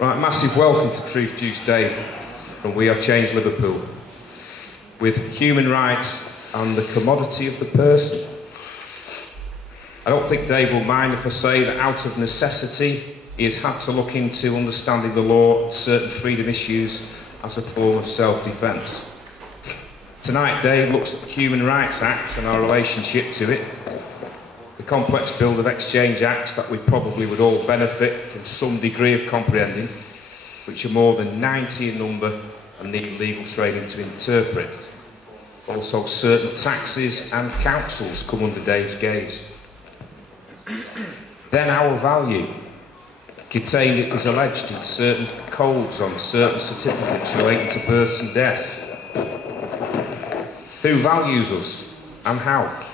Right, massive welcome to Truth Juice Dave from We Are Change Liverpool. With human rights and the commodity of the person. I don't think Dave will mind if I say that out of necessity he has had to look into understanding the law and certain freedom issues as a form of self-defence. Tonight Dave looks at the Human Rights Act and our relationship to it, the complex build of exchange acts that we probably would all benefit from some degree of comprehending, which are more than 90 in number and need legal training to interpret. Also certain taxes and councils come under Dave's gaze. Then our value, contained it is alleged in certain codes on certain certificates relating to births and deaths. Who values us and how?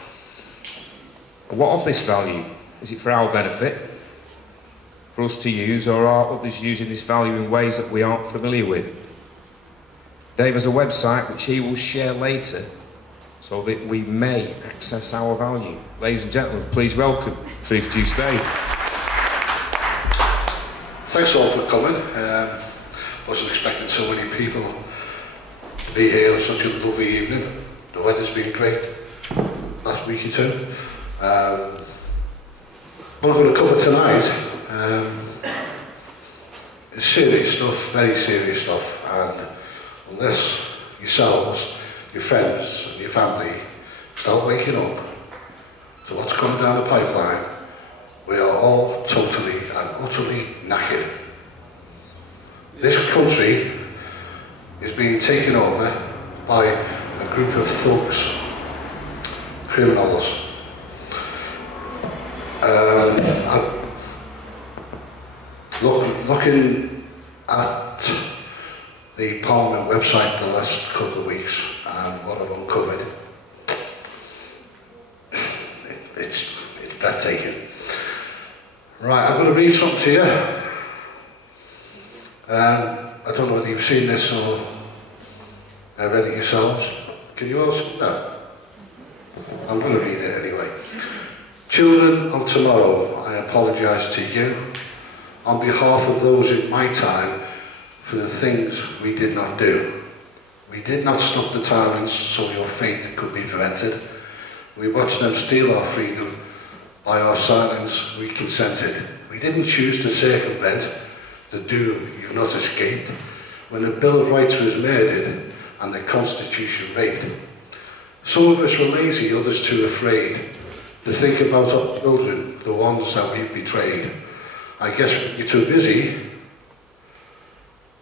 What of this value? Is it for our benefit? For us to use, or are others using this value in ways that we aren't familiar with? Dave has a website which he will share later so that we may access our value. Ladies and gentlemen, please welcome Truth Juice Dave. Thanks all for coming. Wasn't expecting so many people to be here on such a lovely evening. The weather's been great last week or two. What I'm going to cover tonight is serious stuff, very serious stuff, and unless yourselves, your friends and your family start waking up to what's coming down the pipeline, we are all totally and utterly knackered. This country is being taken over by a group of thugs, criminals. Looking at the Parliament website the last couple of weeks and what I've uncovered, it's breathtaking. Right, I'm going to read something to you. I don't know whether you've seen this or read it yourselves. Can you all see that? I'm going to read it anyway. Children of tomorrow, I apologise to you on behalf of those in my time for the things we did not do. We did not stop the tyrants so your fate could be prevented. We watched them steal our freedom. By our silence, we consented. We didn't choose to circumvent the doom you've not escaped when the Bill of Rights was murdered and the Constitution raped. Some of us were lazy, others too afraid to think about our children, the ones that we've betrayed. I guess you're too busy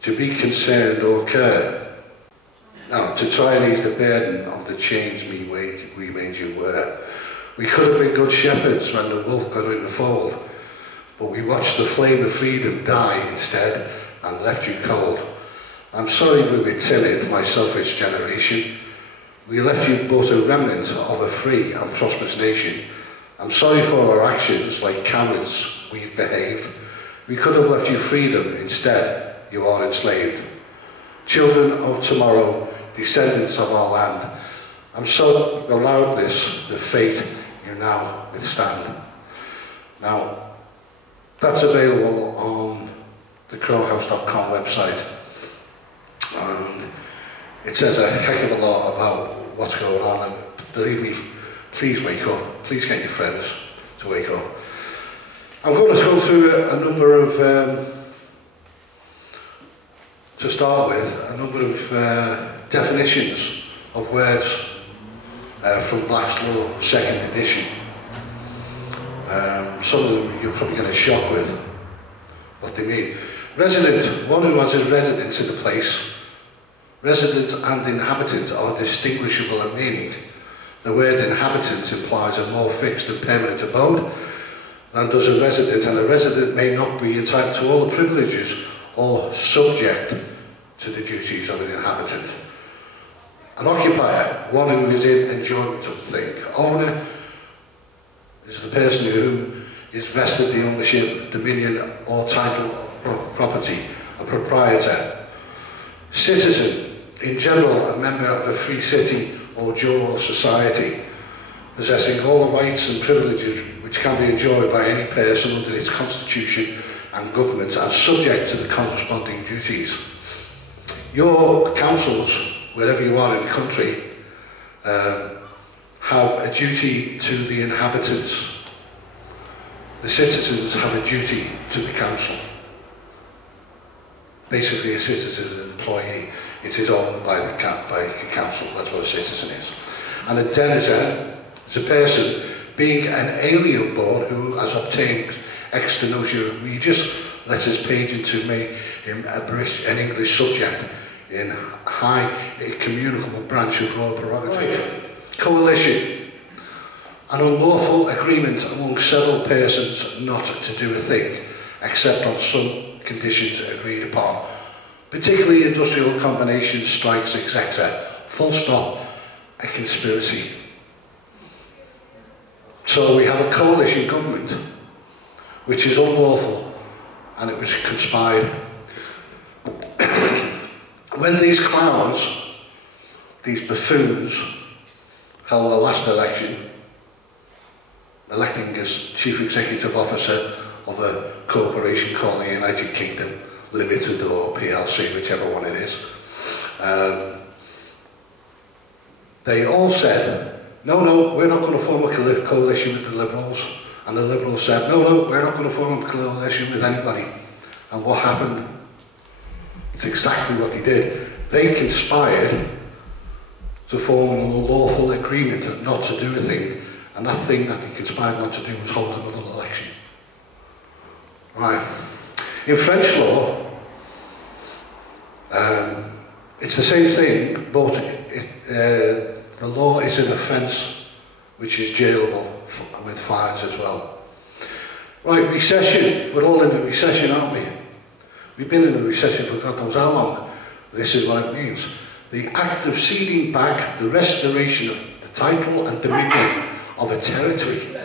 to be concerned or care. Now, to try and ease the burden of the change we made you wear. We could have been good shepherds when the wolf got in the fold, but we watched the flame of freedom die instead and left you cold. I'm sorry we were timid, my selfish generation. We left you but a remnant of a free and prosperous nation. I'm sorry for our actions, like cowards we've behaved. We could have left you freedom, instead you are enslaved. Children of tomorrow, descendants of our land, I'm sorry for the loudness, the fate you now withstand. Now, that's available on the crowhouse.com website. And it says a heck of a lot about what's going on, and believe me, please wake up. Please get your friends to wake up. I'm going to go through a number of, to start with, a number of definitions of words from Black's Law, 2nd edition. Some of them you're probably going to shock with what they mean. Resident, one who has a residence in a place. Resident and inhabitant are distinguishable in meaning. The word inhabitant implies a more fixed and permanent abode than does a resident, and a resident may not be entitled to all the privileges or subject to the duties of an inhabitant. An occupier, one who is in enjoyment of the thing. Owner is the person who is vested the ownership, dominion or title of property, a proprietor. Citizen, in general, a member of a free city or dual society, possessing all the rights and privileges which can be enjoyed by any person under its constitution and government are subject to the corresponding duties. Your councils, wherever you are in the country, have a duty to the inhabitants. The citizens have a duty to the council. Basically, a citizen is an employee. It is owned by the council. That's what a citizen is. And a denizen is a person being an alien born who has obtained extraneous regis letters patent to make him an English subject in a communicable branch of royal prerogative. Right. Coalition. An unlawful agreement among several persons not to do a thing, except on some conditions agreed upon, particularly industrial combinations, strikes, etc. Full stop. A conspiracy. So we have a coalition government which is unlawful and it was conspired. When these clowns, these buffoons, held the last election, electing as Chief Executive Officer of a corporation called the United Kingdom Limited or PLC, whichever one it is, they all said, no, we're not going to form a coalition with the Liberals. And the Liberals said, no, we're not going to form a coalition with anybody. And what happened? It's exactly what they did. They conspired to form an unlawful agreement not to do a thing. And that thing that they conspired not to do was hold another election. Right. In French law, it's the same thing, but the law is an offence which is jailable with fines as well. Right, recession. We're all in a recession, aren't we? We've been in a recession for God knows how long. This is what it means. The act of ceding back the restoration of the title and dominion of a territory.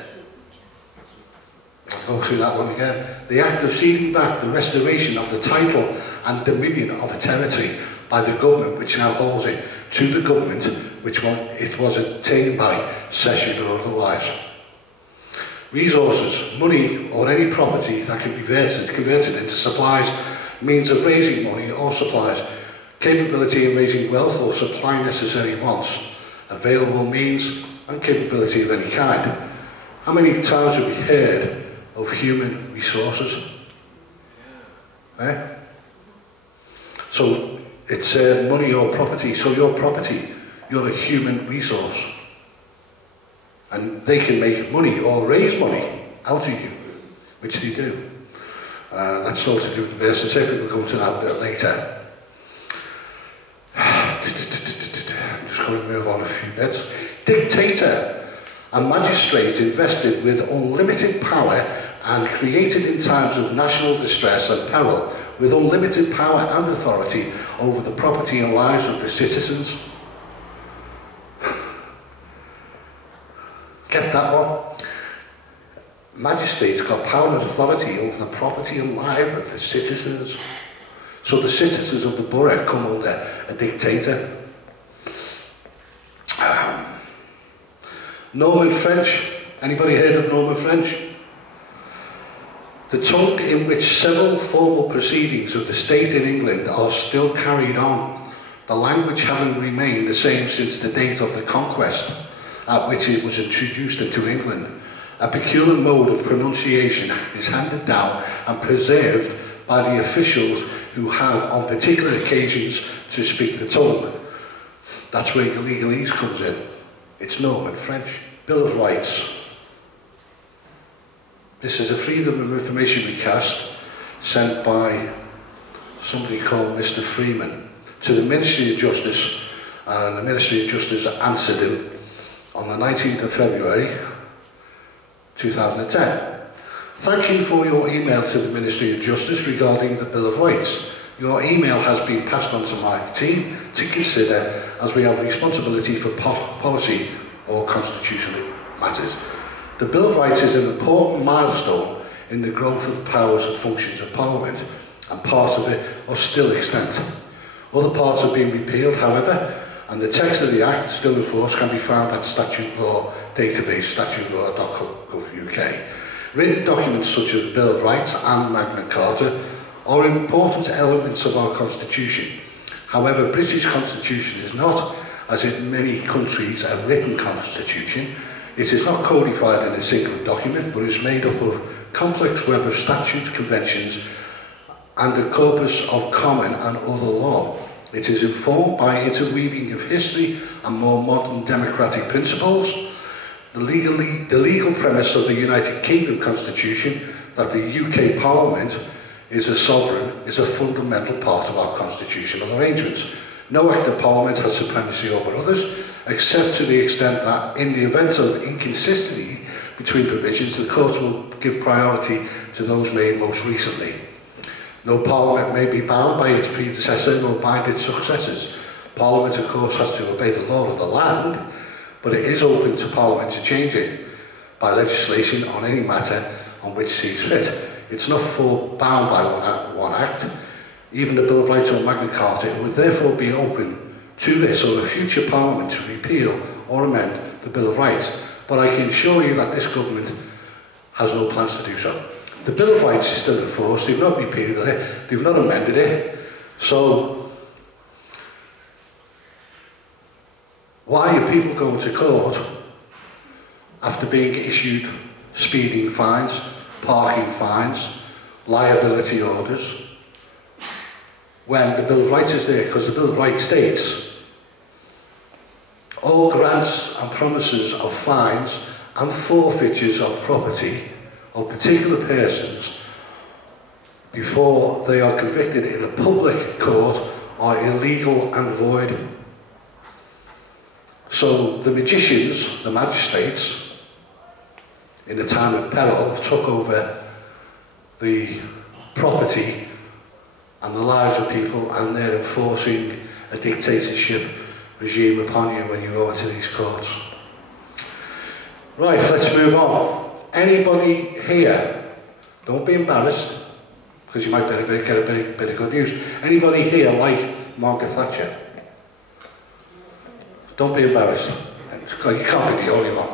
I'll go through that one again. The act of ceding back the restoration of the title and dominion of a territory by the government which now holds it to the government which it was obtained by cession or otherwise. Resources, money or any property that can be converted into supplies, means of raising money or supplies, capability in raising wealth or supplying necessary wants, available means and capability of any kind. How many times have we heard of human resources? So it's money or property. So your property, you're a human resource. And they can make money or raise money out of you, which they do. That's all to do with the birth certificate. We'll come to that a bit later. I'm just going to move on a few bits. Dictator. A magistrate invested with unlimited power and created in times of national distress and peril with unlimited power and authority over the property and lives of the citizens. Get that one? Magistrates got power and authority over the property and life of the citizens. So the citizens of the borough come under a dictator. Norman French. Anybody heard of Norman French? The tongue in which several formal proceedings of the state in England are still carried on, the language having remained the same since the date of the conquest, at which it was introduced into England. A peculiar mode of pronunciation is handed down and preserved by the officials who have, on particular occasions, to speak the tongue. That's where your legalese comes in. It's Norman French. Bill of Rights. This is a Freedom of Information recast sent by somebody called Mr. Freeman to the Ministry of Justice, and the Ministry of Justice answered him on the 19th of February 2010. Thank you for your email to the Ministry of Justice regarding the Bill of Rights. Your email has been passed on to my team to consider, as we have responsibility for policy or constitutional matters. The Bill of Rights is an important milestone in the growth of the powers and functions of Parliament, and parts of it are still extant. Other parts have been repealed, however, and the text of the Act, still in force, can be found at Statute Law database, statutelawgov.uk. Written documents such as the Bill of Rights and Magna Carta are important elements of our Constitution. However, British Constitution is not, as in many countries, a written constitution. It is not codified in a single document, but is made up of complex web of statutes, conventions, and a corpus of common and other law. It is informed by interweaving of history and more modern democratic principles. The legal premise of the United Kingdom Constitution, that the UK Parliament is a sovereign, is a fundamental part of our constitutional arrangements. No act of Parliament has supremacy over others, except to the extent that in the event of inconsistency between provisions, the court will give priority to those made most recently. No Parliament may be bound by its predecessor nor bind its successors. Parliament, of course, has to obey the law of the land, but it is open to Parliament to change it by legislation on any matter on which it sees fit. It's not bound by one act. Even the Bill of Rights or Magna Carta, it would therefore be open to this or a future Parliament to repeal or amend the Bill of Rights. But I can assure you that this government has no plans to do so. The Bill of Rights is still in force. They've not repealed it. They've not amended it. So why are people going to court after being issued speeding fines, parking fines, liability orders, when the Bill of Rights is there? Because the Bill of Rights states all grants and promises of fines and forfeitures of property of particular persons before they are convicted in a public court are illegal and void. So the magicians, the magistrates, in the time of peril, took over the property and the lives of people, and they're enforcing a dictatorship regime upon you when you go into these courts. Right, let's move on. Anybody here, don't be embarrassed, because you might get a bit of good news. Anybody here like Margaret Thatcher? Don't be embarrassed. You can't be the only one.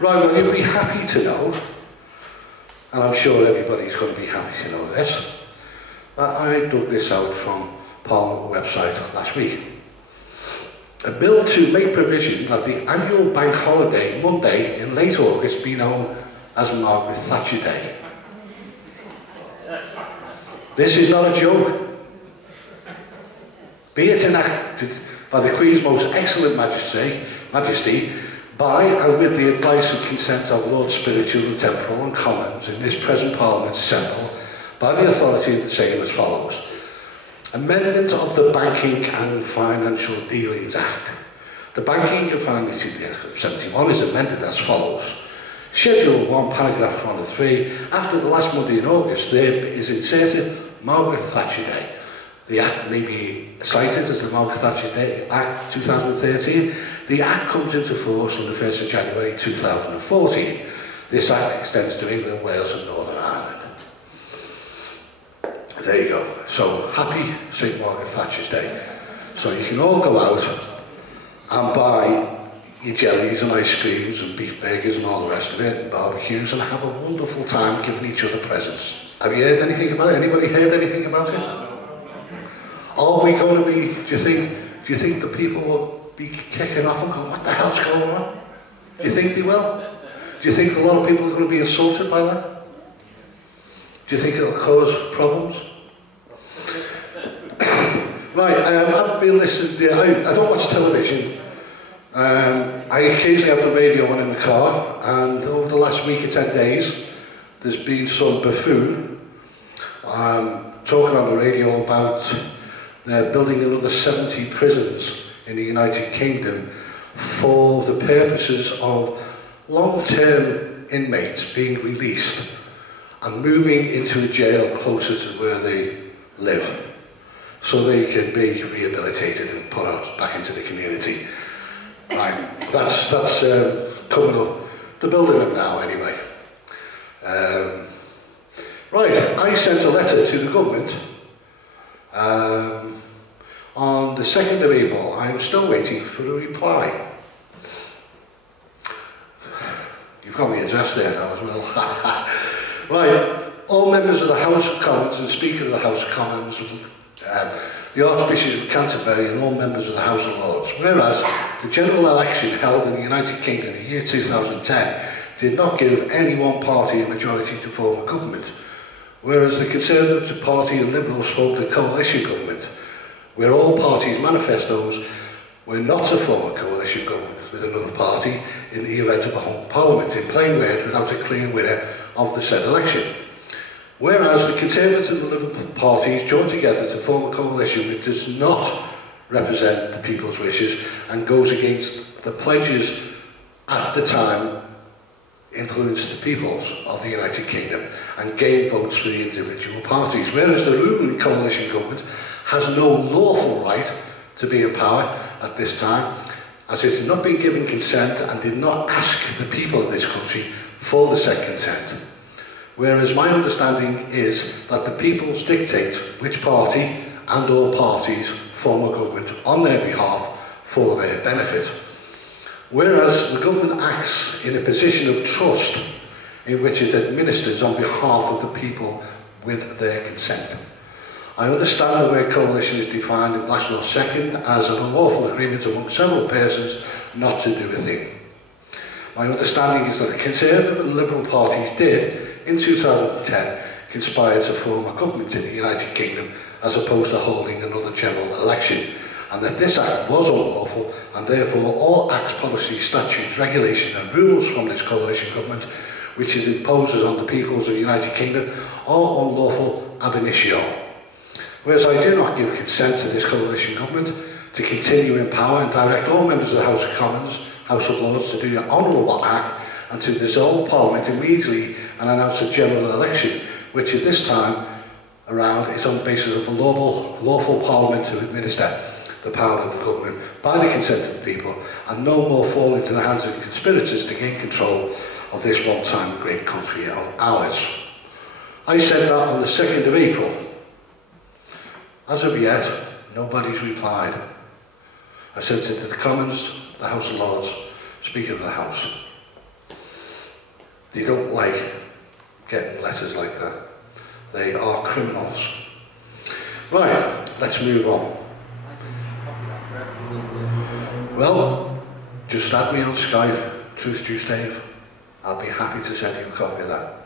Right, well, you'll be happy to know, and I'm sure everybody's going to be happy to know this, that I dug this out from Parliament website last week. A bill to make provision that the annual bank holiday Monday in late August be known as Margaret Thatcher Day. This is not a joke. Be it enacted by the Queen's most excellent Majesty, by and with the advice and consent of Lord Spiritual and Temporal and Commons in this present Parliament assembled, by the authority of the same as follows. Amendment of the Banking and Financial Dealings Act. The Banking and Financial Dealings Act 71 is amended as follows. Schedule 1, paragraph 1 and 3. After the last Monday in August, there is inserted Margaret Thatcher Day. The Act may be cited as the Margaret Thatcher Day Act 2013. The Act comes into force on the 1st of January 2014. This Act extends to England, Wales and Northern Ireland. There you go. So, happy St. Margaret Thatcher's Day. So you can all go out and buy your jellies and ice creams and beef burgers and all the rest of it, and barbecues, and have a wonderful time giving each other presents. Have you heard anything about it? Anybody heard anything about it? Are we going to be, do you think the people will be kicking off and going, what the hell's going on? Do you think they will? Do you think a lot of people are going to be assaulted by that? Do you think it'll cause problems? Right, I've been listening, I don't watch television. I occasionally have the radio on in the car, and over the last week or 10 days, there's been some buffoon talking on the radio about they're building another 70 prisons in the United Kingdom for the purposes of long-term inmates being released and moving into a jail closer to where they live so they can be rehabilitated and put out back into the community. Right, that's coming up. They're building them now anyway. Right, I sent a letter to the government on the 2nd of April. I'm still waiting for a reply. You've You've got me address there now as well. Right, all members of the House of Commons and Speaker of the House of Commons, the Archbishop of Canterbury and all members of the House of Lords. Whereas the general election held in the United Kingdom in the year 2010 did not give any one party a majority to form a government. Whereas the Conservative Party and Liberals formed a coalition government, where all parties' manifestos were not to form a coalition government with another party in the event of a hung parliament, in plain words, without a clear winner of the said election. Whereas the Conservative and Liberal parties joined together to form a coalition which does not represent the people's wishes and goes against the pledges at the time influenced the peoples of the United Kingdom and gained votes for the individual parties. Whereas the ruling coalition government has no lawful right to be in power at this time, as it has not been given consent and did not ask the people of this country for the said consent. Whereas my understanding is that the peoples dictate which party and all parties form a government on their behalf for their benefit. Whereas the government acts in a position of trust in which it administers on behalf of the people with their consent. I understand the word coalition is defined in Black's Law 2nd as an unlawful agreement among several persons not to do a thing. My understanding is that the Conservative and Liberal parties did, in 2010, conspire to form a government in the United Kingdom as opposed to holding another general election, and that this act was unlawful, and therefore all acts, policies, statutes, regulations and rules from this coalition government which it imposes on the peoples of the United Kingdom are unlawful ab initio. Whereas I do not give consent to this coalition government to continue in power and direct all members of the House of Commons, House of Lords to do the honourable act and to dissolve Parliament immediately and announce a general election, which at this time around is on the basis of a lawful Parliament to administer the power of the government by the consent of the people and no more fall into the hands of conspirators to gain control of this one-time great country of ours. I said that on the 2nd of April. As of yet, nobody's replied. I sent it to the Commons, the House of Lords, Speaker of the House. They don't like getting letters like that. They are criminals. Right, let's move on. Well, just add me on Skype, Truth Juice Dave. I'll be happy to send you a copy of that.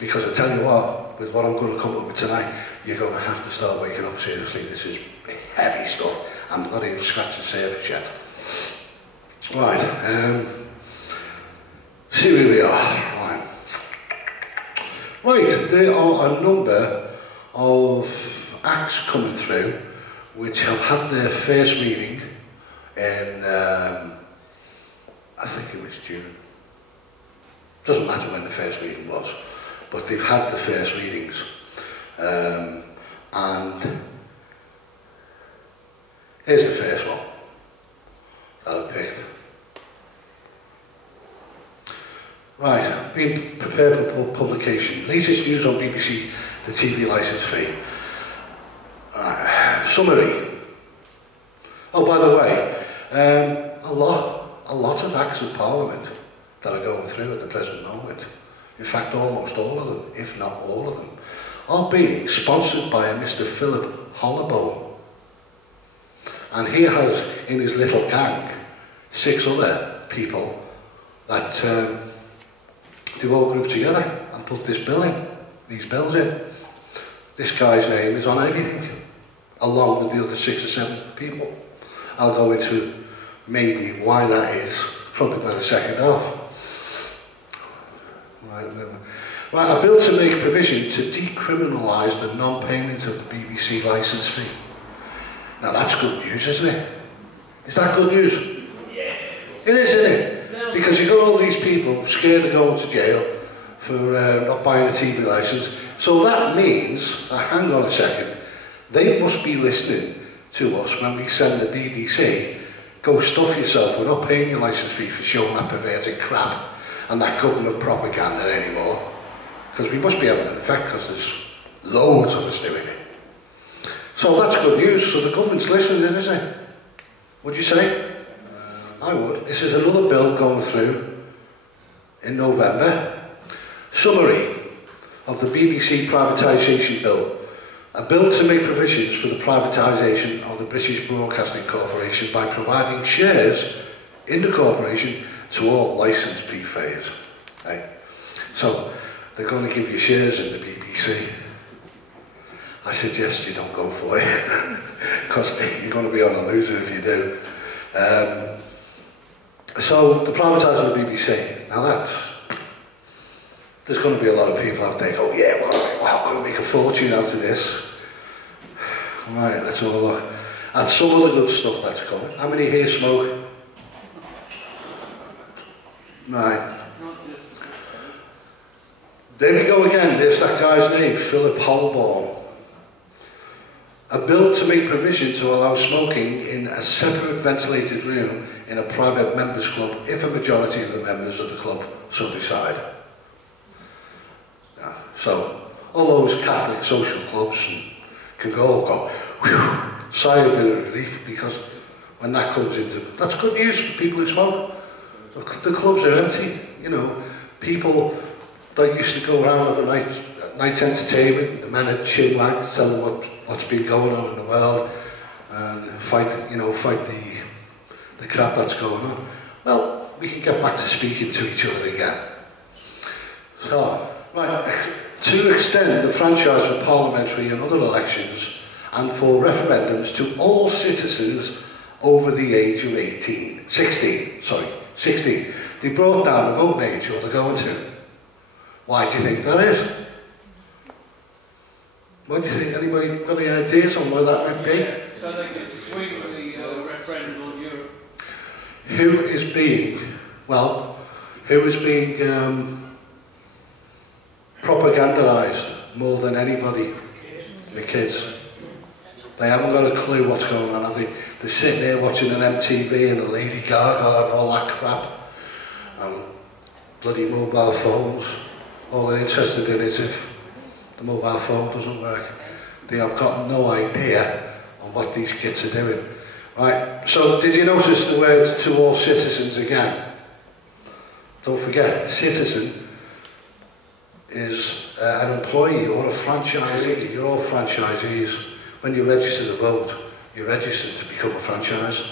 Because I tell you what, with what I'm going to come up with tonight, you're going to have to start waking up seriously. This is heavy stuff. I'm not even scratching the surface yet. Right, see where we are. Right, there are a number of acts coming through which have had their first reading in, I think it was June. Doesn't matter when the first reading was, but they've had the first readings. And here's the first one that I picked. Right, being prepared for publication. Latest news on BBC, the TV licence fee. Summary. Oh, by the way, a lot of acts of Parliament that are going through at the present moment, in fact almost all of them, if not all of them, are being sponsored by a Mr. Philip Holloway. And he has in his little gang 6 other people that they've all grouped together and put this bill in, these bills in. This guy's name is on everything, along with the other 6 or 7 people. I'll go into maybe why that is, probably by the second half. Right, a bill to make provision to decriminalise the non-payment of the BBC licence fee. Now that's good news, isn't it? Is that good news? Yeah. It is, isn't it? Because you've got all these people scared of going to jail for not buying a TV licence. So that means, hang on a second, they must be listening to us when we send the BBC, go stuff yourself, we're not paying your licence fee for showing that perverted crap and that government propaganda anymore. Because we must be having an effect because there's loads of us doing it. So that's good news. So the government's listening, isn't it? Would you say? I would. This is another bill going through in November. Summary of the BBC Privatisation Bill. A bill to make provisions for the privatisation of the British Broadcasting Corporation by providing shares in the corporation to all licensed payers. Right? So, they're going to give you shares in the BBC. I suggest you don't go for it, because you're going to be on a loser if you do. So, the privatising of the BBC. Now there's going to be a lot of people out there go, yeah, well, I'm going to make a fortune out of this. Right, let's have a look at some of the good stuff that's coming. How many here smoke? Right. There we go again, there's that guy's name, Philip Holborn. A bill to make provision to allow smoking in a separate ventilated room in a private members club if a majority of the members of the club so decide. Yeah. So, all those Catholic social clubs can go, whew, sigh a bit of relief, because when that comes into, that's good news for people who smoke. The clubs are empty, you know, people that used to go around have a night's entertainment, the men at chinwag, tell them what's been going on in the world, and fight the crap that's going on. Well, we can get back to speaking to each other again. So, right, to extend the franchise for parliamentary and other elections and for referendums to all citizens over the age of 16. They brought down the voting age, or they're going to. Why do you think that is? What do you think? Anybody got any ideas on why that might be? So they can sweep the referendum on Europe. Who is being propagandised more than anybody? The kids. They haven't got a clue what's going on, have they? They're sitting there watching an MTV and a Lady Gaga and all that crap. Bloody mobile phones. All they're interested in is if the mobile phone doesn't work. They have got no idea of what these kids are doing. Right, so did you notice the word to all citizens again? Don't forget, citizen is an employee or a franchisee. You're all franchisees. When you register to vote, you're registered to become a franchise,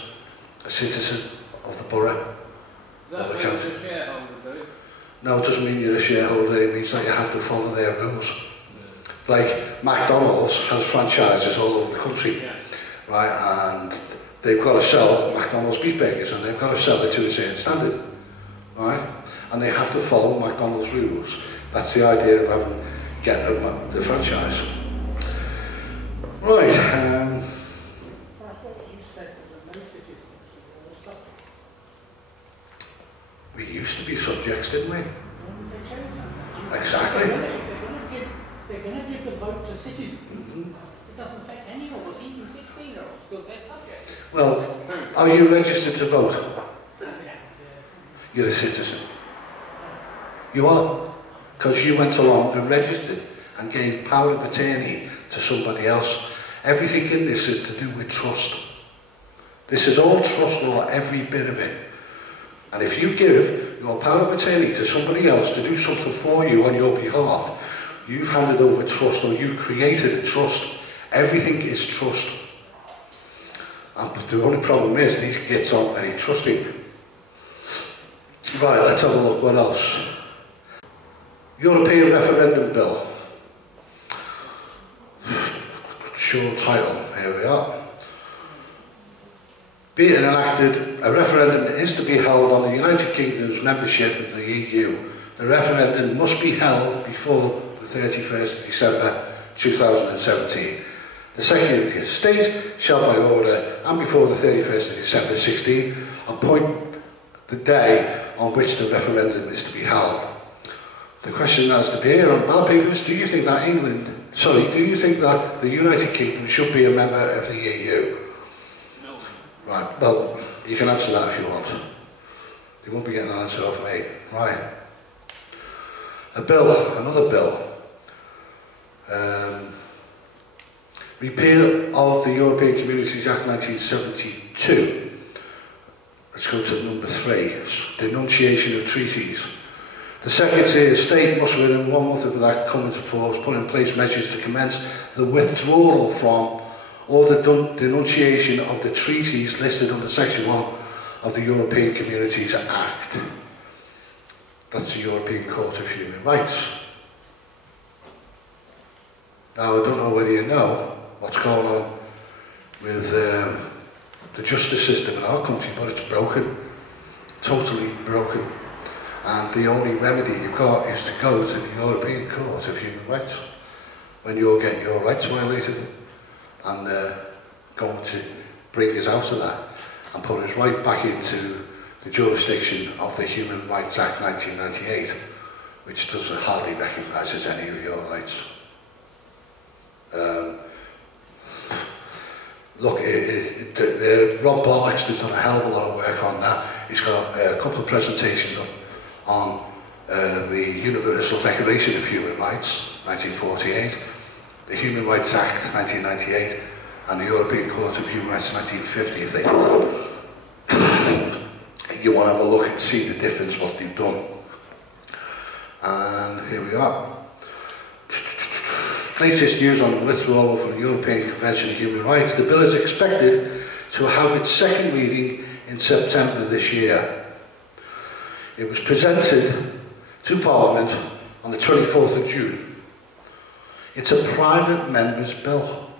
a citizen of the borough. That means a shareholder, do it? No, it doesn't mean you're a shareholder, it means that you have to follow their rules. Like McDonald's has franchises all over the country, right, and they've got to sell McDonald's beef burgers and they've got to sell it to a certain standard, right, and they have to follow McDonald's rules. That's the idea of getting the franchise. Right. I thought you said that no citizens were all subjects. We used to be subjects, didn't we? They changed that. Exactly. If they're going to give the vote to citizens, it doesn't affect any of us, even 16-year-olds, because they're subjects. Well, are you registered to vote? You're a citizen. You are. Because you went along and registered and gave power of attorney to somebody else. Everything in this is to do with trust. This is all trust law, every bit of it. And if you give your power of attorney to somebody else to do something for you on your behalf, you've handed over trust, or you created a trust. Everything is trust. But the only problem is these kids aren't very trusting. Right, let's have a look. What else? European referendum bill. Short title, here we are. Be it enacted, a referendum is to be held on the United Kingdom's membership of the EU. The referendum must be held before the 31st of December 2017. The Secretary of State shall by order and before the 31st of December 16 appoint the day on which the referendum is to be held. The question has to be here on ballot papers, do you think that do you think that the United Kingdom should be a member of the EU? No. Right, well, you can answer that if you want. You won't be getting an answer off me. Right. Another bill. Repeal of the European Communities Act 1972. Let's go to number 3. Denunciation of treaties. The Secretary of State must, within 1 month of that come into force, put in place measures to commence the withdrawal from or the denunciation of the treaties listed under Section 1 of the European Communities Act. That's the European Court of Human Rights. Now, I don't know whether you know what's going on with the justice system in our country, but it's broken, totally broken. And the only remedy you've got is to go to the European Court of Human Rights when you're getting your rights violated, and they're going to bring us out of that and put us right back into the jurisdiction of the Human Rights Act 1998, which doesn't hardly recognise any of your rights. Look, Rob Bollocks has done a hell of a lot of work on that. He's got a couple of presentations on the Universal Declaration of Human Rights, 1948, the Human Rights Act, 1998, and the European Court of Human Rights, 1950, if you want to have a look and see the difference, what they've done. And here we are. Latest news on the withdrawal from the European Convention on Human Rights. The bill is expected to have its second reading in September this year. It was presented to Parliament on the 24th of June. It's a private member's bill.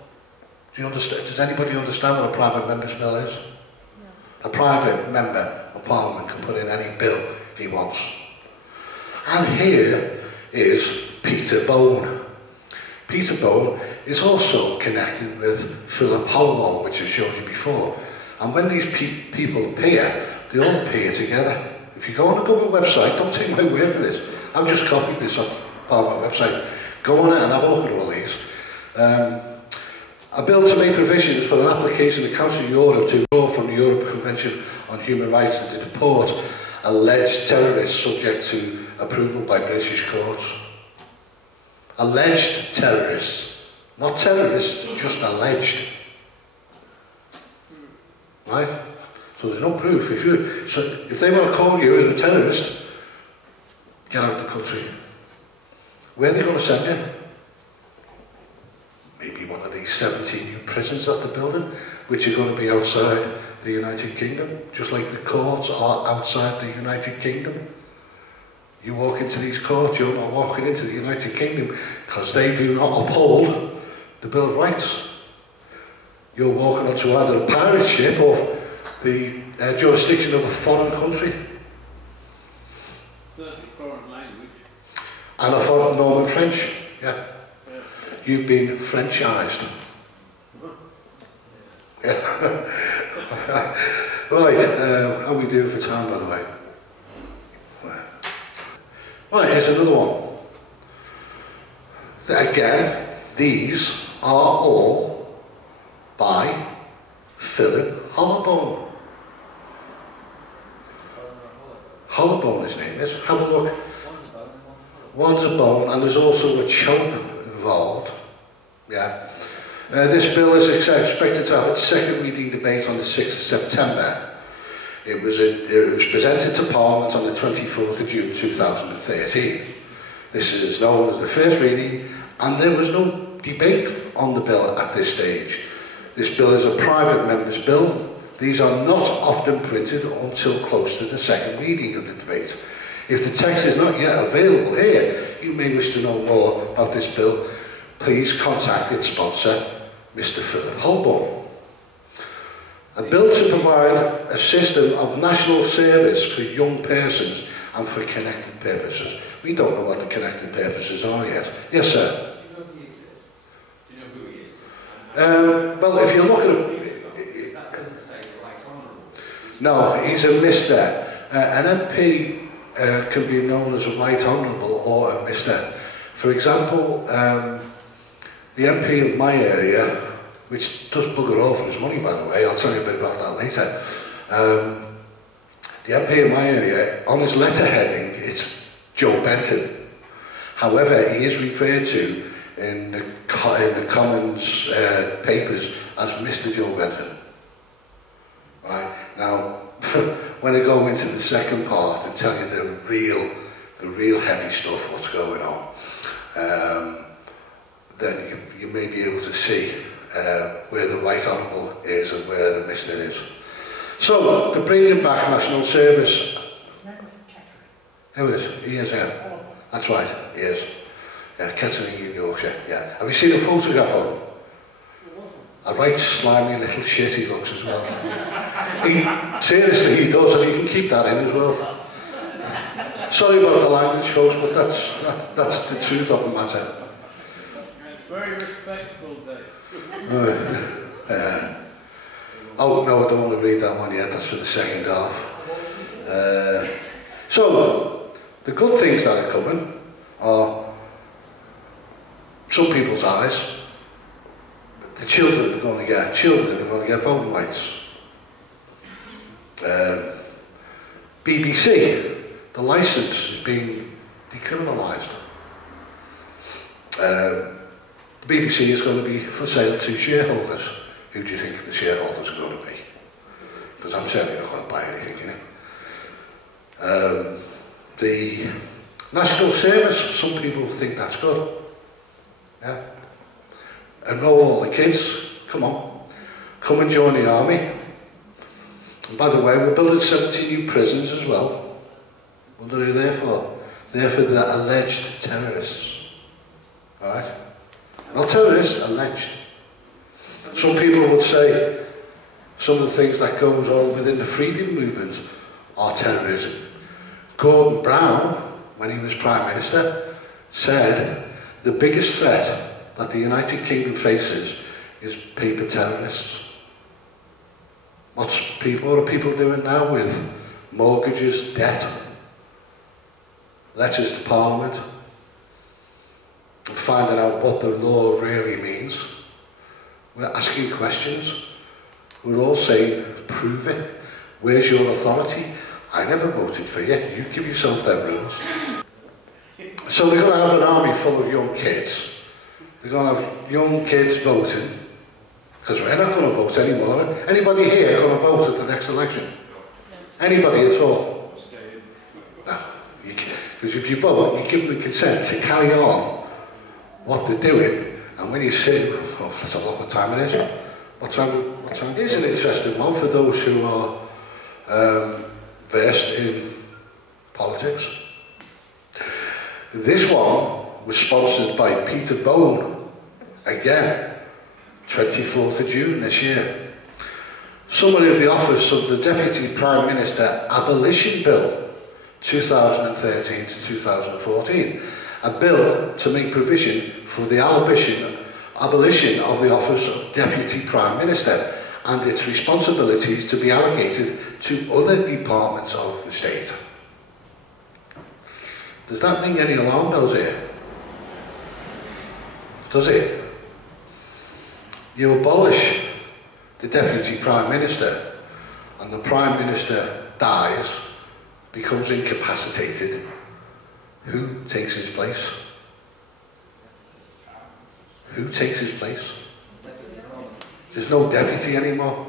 Do you understand? Does anybody understand what a private member's bill is? No. A private member of Parliament can put in any bill he wants. And here is Peter Bone. Peter Bone is also connected with Philip Holloway, which I showed you before. And when these people appear, they all appear together. If you go on the government website, don't take my word for this. I've just copied this off Parliament website. Go on it and have a look at all these. A bill to make provisions for an application to the Council of Europe to withdraw from the European Convention on Human Rights and to deport alleged terrorists subject to approval by British courts. Alleged terrorists. Not terrorists, just alleged. Right? So there's no proof. If they want to call you a terrorist, get out of the country. Where are they going to send you? Maybe one of these 17 new prisons that they're building, which are going to be outside the United Kingdom, just like the courts are outside the United Kingdom. You walk into these courts, you're not walking into the United Kingdom because they do not uphold the Bill of Rights. You're walking onto either a pirate ship or the jurisdiction of a foreign country. Foreign language. And a foreign Norman French, yeah. You've been Frenchised. Yeah. Right, how are we doing for time, by the way? Right, here's another one. Again, these are all by Philip Holloway. Holloway, his name is. Have a look. One's a bone, and there's also a choke involved. Yeah. This bill is expected to have its second reading debate on the 6th of September. It was presented to Parliament on the 24th of June 2013. This is known as the first reading, and there was no debate on the bill at this stage. This bill is a private member's bill. These are not often printed until close to the second reading of the debate. If the text is not yet available here, you may wish to know more about this bill. Please contact its sponsor, Mr. Philip Holborn. A bill to provide a system of national service for young persons and for connected purposes. We don't know what the connected purposes are yet. Yes, sir? Do you know who he is? Well, if you look at it... That doesn't say right honourable. No, he's a Mr. An MP can be known as a right honourable or a Mr. For example, the MP of my area, which does bugger all for his money, by the way, I'll tell you a bit about that later. The MP of my area, on his letterheading, it's Joe Benton. However, he is referred to in the Commons papers as Mr. Joe Benton. Right? Now, when I go into the second part and tell you the real the real heavy stuff, what's going on, then you may be able to see where the Right Honourable is and where the Mr is. So, to bring him back National Service. Who is? He is, yeah. That's right, he is. Yeah, Kettering in Yorkshire, yeah. Have you seen a photograph of him? A right slimy little shit he looks as well. Seriously, he does, and he can keep that in as well. Sorry about the language, folks, but that's the truth of the matter. Very respectful, Dave. Oh, no, I don't want to read that one yet. That's for the second half. So, the good things that are coming are some people's eyes. The children are going to get voting rights. BBC, the licence is being decriminalised. The BBC is going to be for sale to shareholders. Who do you think the shareholders are going to be? Because I'm certainly not going to buy anything, you know. The National Service, some people think that's good. Yeah. Enroll all the kids, come on. Come and join the army. And by the way, we're building 70 new prisons as well. What are they there for? They're for the alleged terrorists. Right? Not terrorists, alleged. Some people would say some of the things that goes on within the freedom movement are terrorism. Gordon Brown, when he was Prime Minister, said the biggest threat that the United Kingdom faces is paper terrorists. What are people doing now with mortgages, debt, letters to Parliament, and finding out what the law really means? We're asking questions. We're all saying, prove it. Where's your authority? I never voted for you. You give yourself them rules. So we're going to have an army full of young kids. We're going to have young kids voting, because we're not going to vote anymore. Anybody here going to vote at the next election? Anybody at all? No. Because if you vote, you give them the consent to carry on what they're doing. And when you say, oh, that's a lot of time it is. What time is an interesting one for those who are versed in politics. This one was sponsored by Peter Bone, again, 24th of June this year. Summary of the office of the Deputy Prime Minister Abolition Bill, 2013 to 2014. A bill to make provision for the abolition of the office of Deputy Prime Minister and its responsibilities to be allocated to other departments of the state. Does that ring any alarm bells here? Does it? You abolish the Deputy Prime Minister and the Prime Minister dies, becomes incapacitated. Who takes his place? Who takes his place? There's no deputy anymore.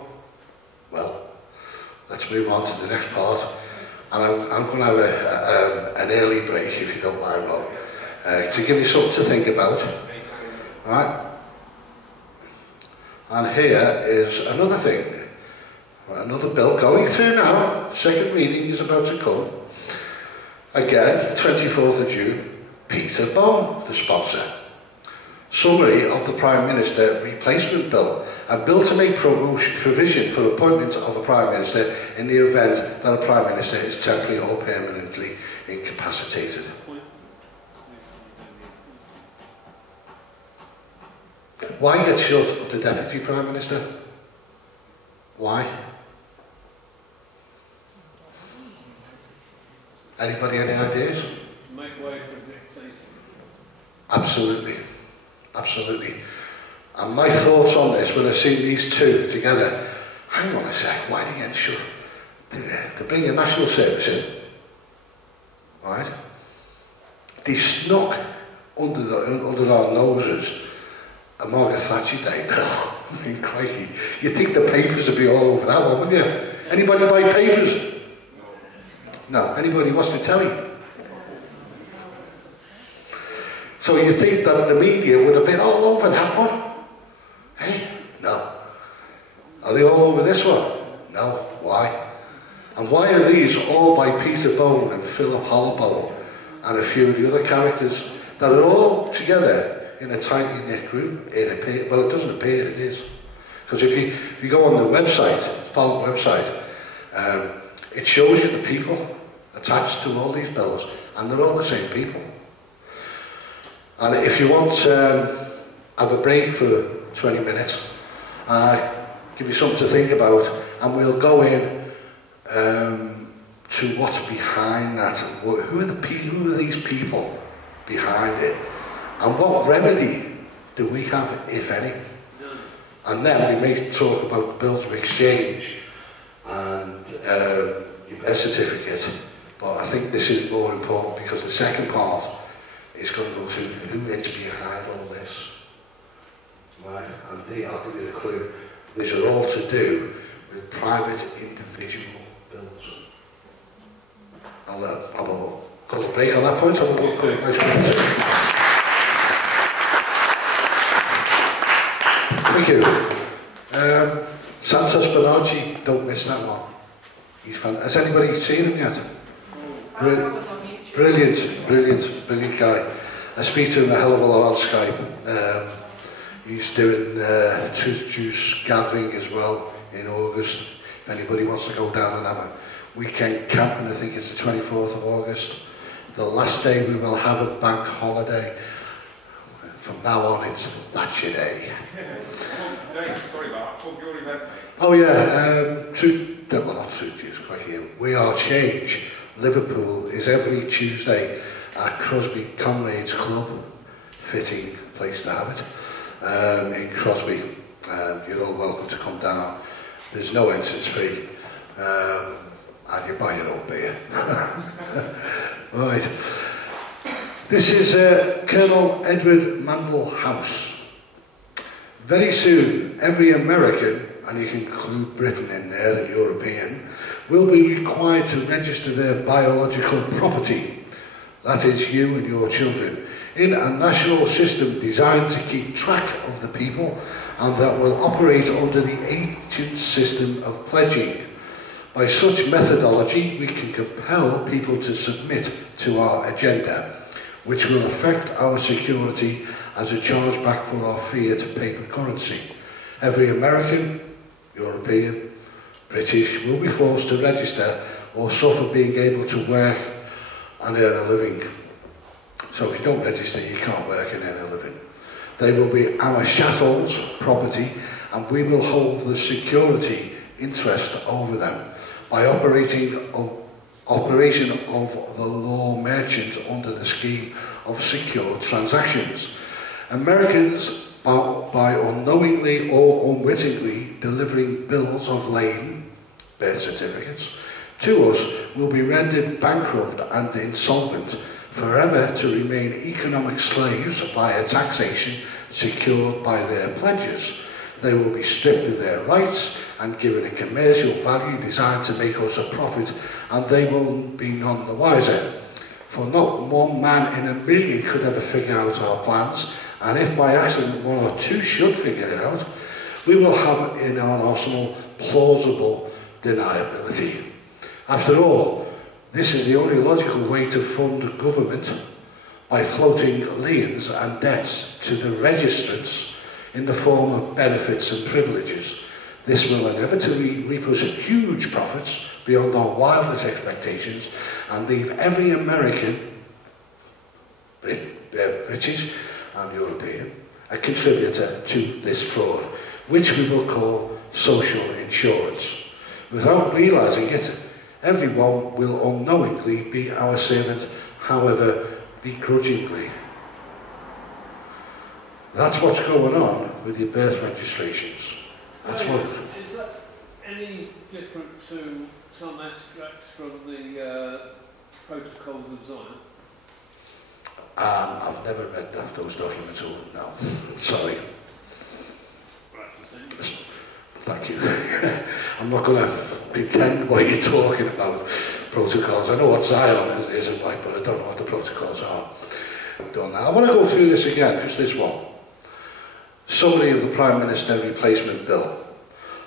Well, let's move on to the next part. And I'm going to have an early break, if you don't mind, Rob, to give you something to think about. Right? And here is another thing. Another bill going through now. Second reading is about to come. Again, 24th of June, Peter Bone, the sponsor. Summary of the Prime Minister Replacement Bill. A bill to make provision for appointment of a Prime Minister in the event that a Prime Minister is temporarily or permanently incapacitated. Why get short of the Deputy Prime Minister? Why? Anybody any ideas? Make way for dictation. Absolutely. Absolutely. And my thoughts on this, when I see these two together, hang on a sec, why do you get short? They bring a national service in, right? They snuck under our noses a Margaret Thatcher Day bill. I mean, crikey. You'd think the papers would be all over that one, wouldn't you? Anybody buy papers? No. Anybody watch the telly? So you think that the media would have been all over that one? Hey, no. Are they all over this one? No. Why? And why are these all by Peter Bone and Philip Holloway and a few of the other characters that are all together in a tightly knit group? Well, it doesn't appear it is. Because if you go on the website, Pollock website, it shows you the people attached to all these bills, and they're all the same people. And if you want to have a break for 20 minutes, give you something to think about, and we'll go in to what's behind that. Who are these people behind it? And what remedy do we have, if any? And then we may talk about bills of exchange and your birth certificate. But I think this is more important because the second part is going to go through who is behind all this. Right? And I'll give you a clue. These are all to do with private individual bills. I'll call a break on that point. Thank you. Santos Bonacci, don't miss that one. He's fantastic. Has anybody seen him yet? Brilliant guy. I speak to him a hell of a lot on Skype. He's doing Truth Juice gathering as well in August. If anybody wants to go down and have a weekend camping, I think it's the 24th of August. The last day we will have a bank holiday. From now on it's Thatcher Day. Dave, sorry about that. You already met me. Oh yeah, not Truth Juice, quite here. We Are Change. Liverpool is every Tuesday at Crosby Comrades Club. Fitting place to have it in Crosby. You're all welcome to come down. There's no entrance fee, and you buy your own beer. Right. This is Colonel Edward Mandell House. Very soon, every American, and you can include Britain in there, and European, will be required to register their biological property, that is you and your children, in a national system designed to keep track of the people and that will operate under the ancient system of pledging. By such methodology, we can compel people to submit to our agenda, which will affect our security as a chargeback for our fiat paper currency. Every American, European, British will be forced to register or suffer being able to work and earn a living. So if you don't register, you can't work and earn a living. They will be our chattels, property, and we will hold the security interest over them by operation of the law merchant under the scheme of secure transactions. Americans, by unknowingly or unwittingly delivering bills of lading, birth certificates, to us, will be rendered bankrupt and insolvent, forever to remain economic slaves via taxation secured by their pledges. They will be stripped of their rights and given a commercial value designed to make us a profit, and they will be none the wiser. For not one man in a million could ever figure out our plans, and if by accident one or two should figure it out, we will have in our arsenal plausible deniability. After all, this is the only logical way to fund government, by floating liens and debts to the registrants in the form of benefits and privileges. This will inevitably reap us huge profits beyond our wildest expectations and leave every American, British and European, a contributor to this fraud, which we will call social insurance. Without realising it, everyone will unknowingly be our servant, however begrudgingly. That's what's going on with your birth registrations. That's what. Is that any different to some extracts from the Protocols of Zion? I've never read those documents over. No, sorry. Thank you. I'm not going to pretend what you're talking about, protocols. I know what Zion is and like, but I don't know what the protocols are. done that. I want to go through this again, just this one. Summary of the Prime Minister Replacement Bill.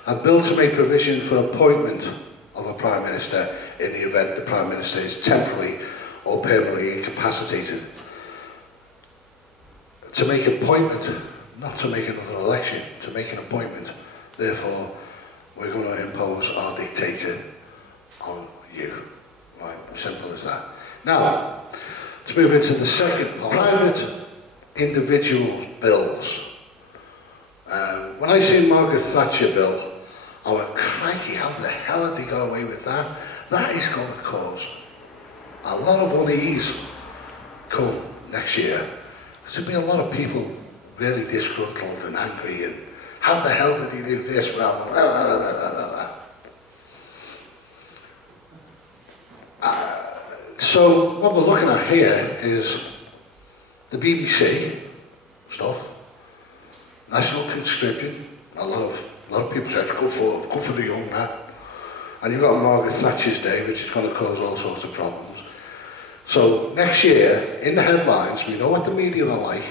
A bill to make provision for appointment of a Prime Minister in the event the Prime Minister is temporarily or permanently incapacitated. To make an appointment, not to make another election, to make an appointment. Therefore, we're going to impose our dictator on you. Right, simple as that. Now, let's move into the second part. Private individual bills. When I seen Margaret Thatcher bill, I went, crikey, how the hell have they got away with that? That is going to cause a lot of unease come next year. There'll be a lot of people really disgruntled and angry and how the hell did he do this? So what we're looking at here is the BBC stuff, national conscription. A lot of people say go for the young man, and you've got Margaret Thatcher's day, which is going to cause all sorts of problems. So next year, in the headlines, we know what the media are like,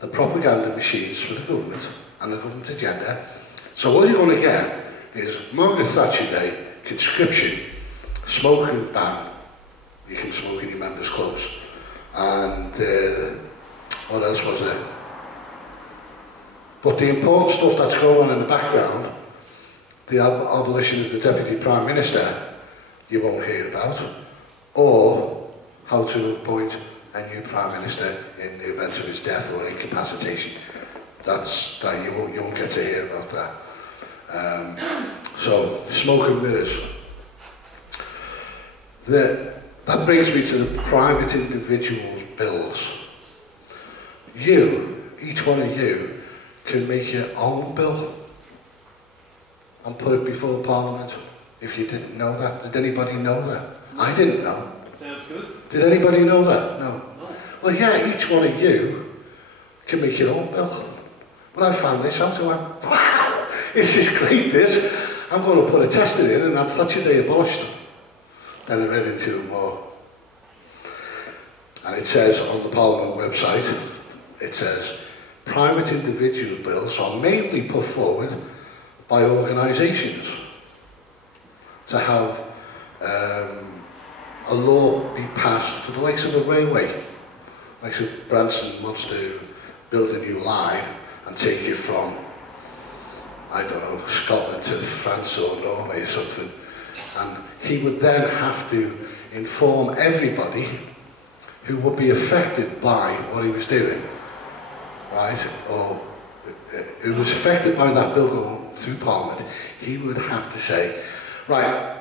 the propaganda machines for the government and the government agenda. So all you're going to get is Margaret Thatcher Day, conscription, smoking ban. You can smoke in your members' clubs. And what else was there? But the important stuff that's going on in the background, the abolition of the Deputy Prime Minister, you won't hear about. Or how to appoint a new Prime Minister in the event of his death or incapacitation. You won't get to hear about that. So, smoking mirrors. That brings me to the private individual bills. You, each one of you, can make your own bill and put it before Parliament if you didn't know that. Did anybody know that? I didn't know. Sounds good. Did anybody know that? No. Well, yeah, each one of you can make your own bill. When I found this out, I went, wow, this is great, this. I'm going to put a tester in and have Thatcher Day abolished. Then I read into it more. And it says on the Parliament website, it says, private individual bills are mainly put forward by organisations to have a law be passed for the likes of a railway. Like so Branson wants to build a new line and take you from, I don't know, Scotland to France or Norway or something. And he would then have to inform everybody who would be affected by what he was doing, right? Or who was affected by that bill going through Parliament. He would have to say, right,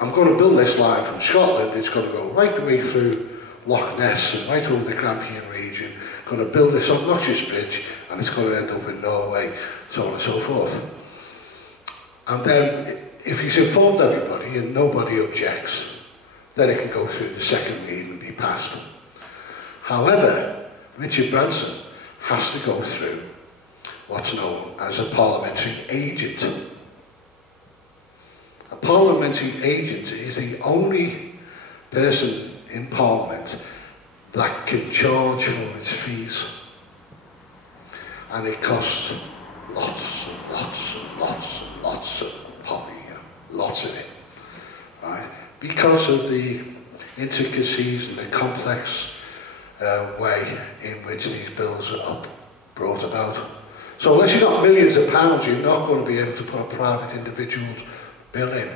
I'm going to build this line from Scotland, it's going to go right the way through Loch Ness and right over the Grampian region, going to build this obnoxious bridge, and it's going to end up in Norway, so on and so forth. And then, if he's informed everybody and nobody objects, then it can go through the second reading and be passed. However, Richard Branson has to go through what's known as a parliamentary agent. A parliamentary agent is the only person in Parliament that can charge for its fees. And it costs lots and lots and lots and lots of lots of it, right? Because of the intricacies and the complex way in which these bills are brought about. So unless you've got millions of pounds, you're not going to be able to put a private individual's bill in.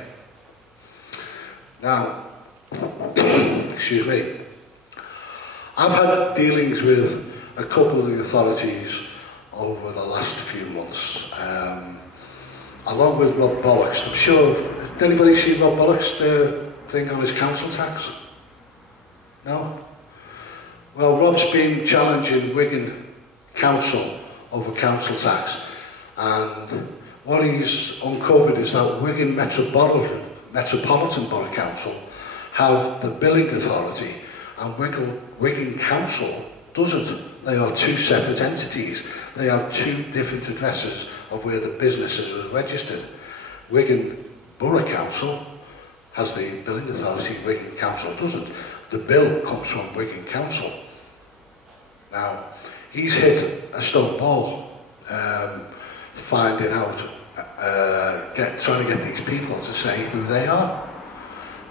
Now, excuse me, I've had dealings with a couple of the authorities over the last few months, along with Rob Bollocks. I'm sure, did anybody see Rob Bollocks thing on his council tax? No? Well, Rob's been challenging Wigan Council over council tax, and what he's uncovered is that Wigan Metropolitan Borough Council have the billing authority, and Wigan Council doesn't. They are two separate entities. They have two different addresses of where the businesses are registered. Wigan Borough Council has the billing authority, Wigan Council doesn't. The bill comes from Wigan Council. Now, he's hit a stone wall, finding out, trying to get these people to say who they are.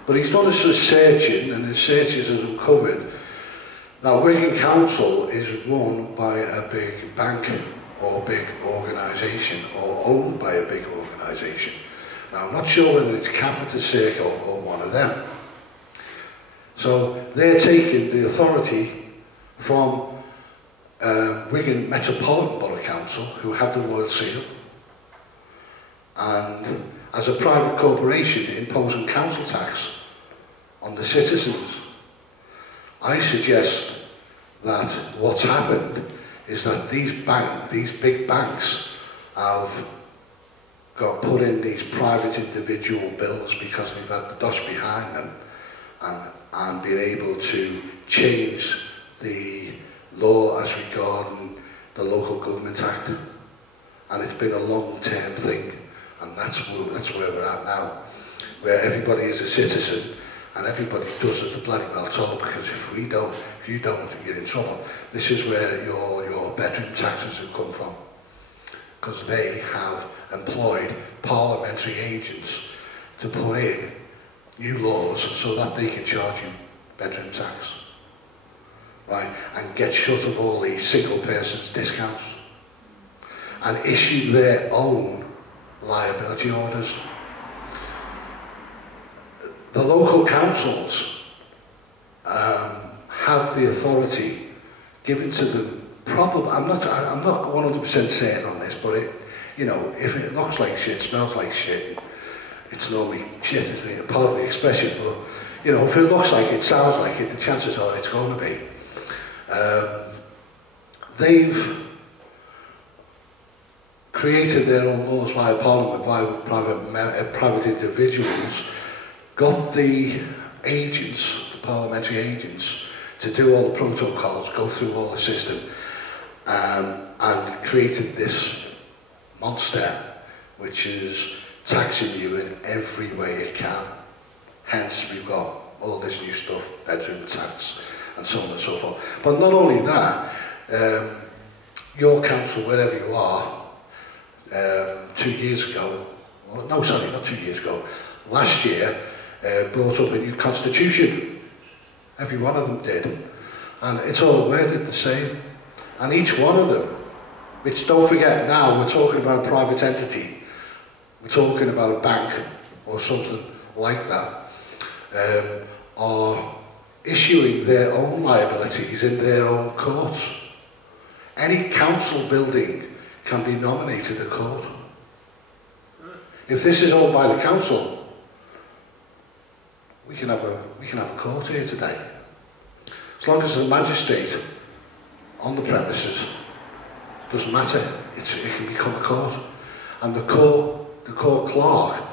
But he's done a sort of searching, and his searches has uncovered that Wigan Council is run by a big bank or big organisation, or owned by a big organisation. Now, I'm not sure whether it's Capital Circle or one of them. So they're taking the authority from Wigan Metropolitan Borough Council, who had the Royal Seal, and as a private corporation imposing council tax on the citizens. I suggest that what's happened is that these big banks have got put in these private individual bills because they've had the dosh behind them and been able to change the law as regarding the Local Government Act. And it's been a long-term thing, and that's where we're at now, where everybody is a citizen and everybody does as the bloody well told, because if you don't, you're in trouble. This is where your bedroom taxes have come from, because they have employed parliamentary agents to put in new laws so that they can charge you bedroom tax, right, and get shut of all these single persons discounts and issue their own liability orders. The local councils have the authority given to them. Probably, I'm not 100% certain on this, but if it looks like shit, smells like shit, it's normally shit, isn't it? Part of the expression, but if it looks like it, sounds like it, the chances are it's going to be. They've created their own laws via Parliament, by private individuals, got the agents, the parliamentary agents, to do all the protocols, go through all the system, and created this monster which is taxing you in every way it can. Hence we've got all this new stuff, bedroom tax, and so on and so forth. But not only that, your council, wherever you are, 2 years ago, no, sorry, not 2 years ago, last year, brought up a new constitution. Every one of them did. And it's all worded the same. And each one of them, which don't forget now, we're talking about a private entity. We're talking about a bank or something like that, are issuing their own liabilities in their own courts. Any council building can be nominated a court. If this is owned by the council, we can have a court here today. As long as the magistrate on the premises, doesn't matter, it can become a court. And the court clerk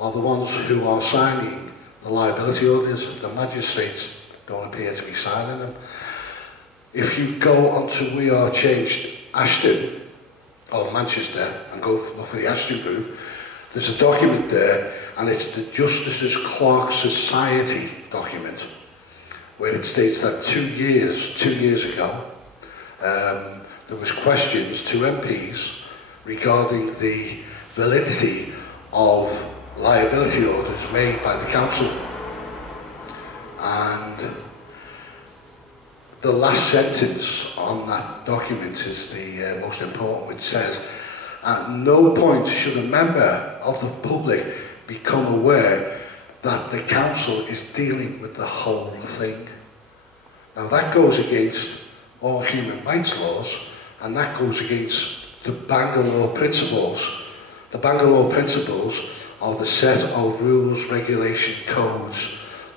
are the ones who are signing the liability orders. The magistrates don't appear to be signing them. If you go onto We Are Changed Ashton, or Manchester, and go look for the Ashton group, there's a document there, and it's the Justices Clerk Society document, where it states that 2 years ago, there was questions to MPs regarding the validity of liability orders made by the council. And the last sentence on that document is the most important, which says, at no point should a member of the public become aware that the council is dealing with the whole thing. Now that goes against all human rights laws, and that goes against the Bangalore principles. The Bangalore principles are the set of rules, regulation, codes,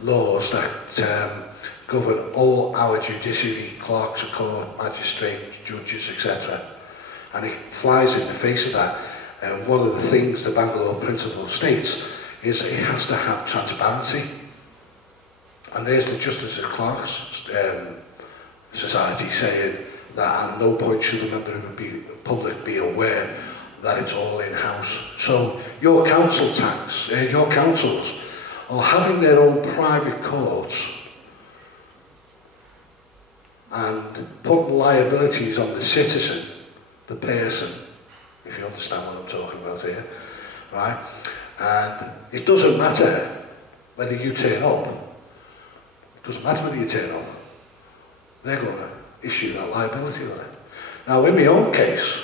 laws that govern all our judiciary, clerks of court, magistrates, judges, etc. And it flies in the face of that. And one of the things the Bangalore principle states is it has to have transparency. And there's the Justices Clerks Society saying that at no point should a member of the public be aware that it's all in-house. So your council tax, your councils are having their own private courts, and putting liabilities on the citizen, the person, if you understand what I'm talking about here, right? And it doesn't matter whether you turn up. It doesn't matter whether you turn up. They're going to issue that liability on it. Now, in my own case,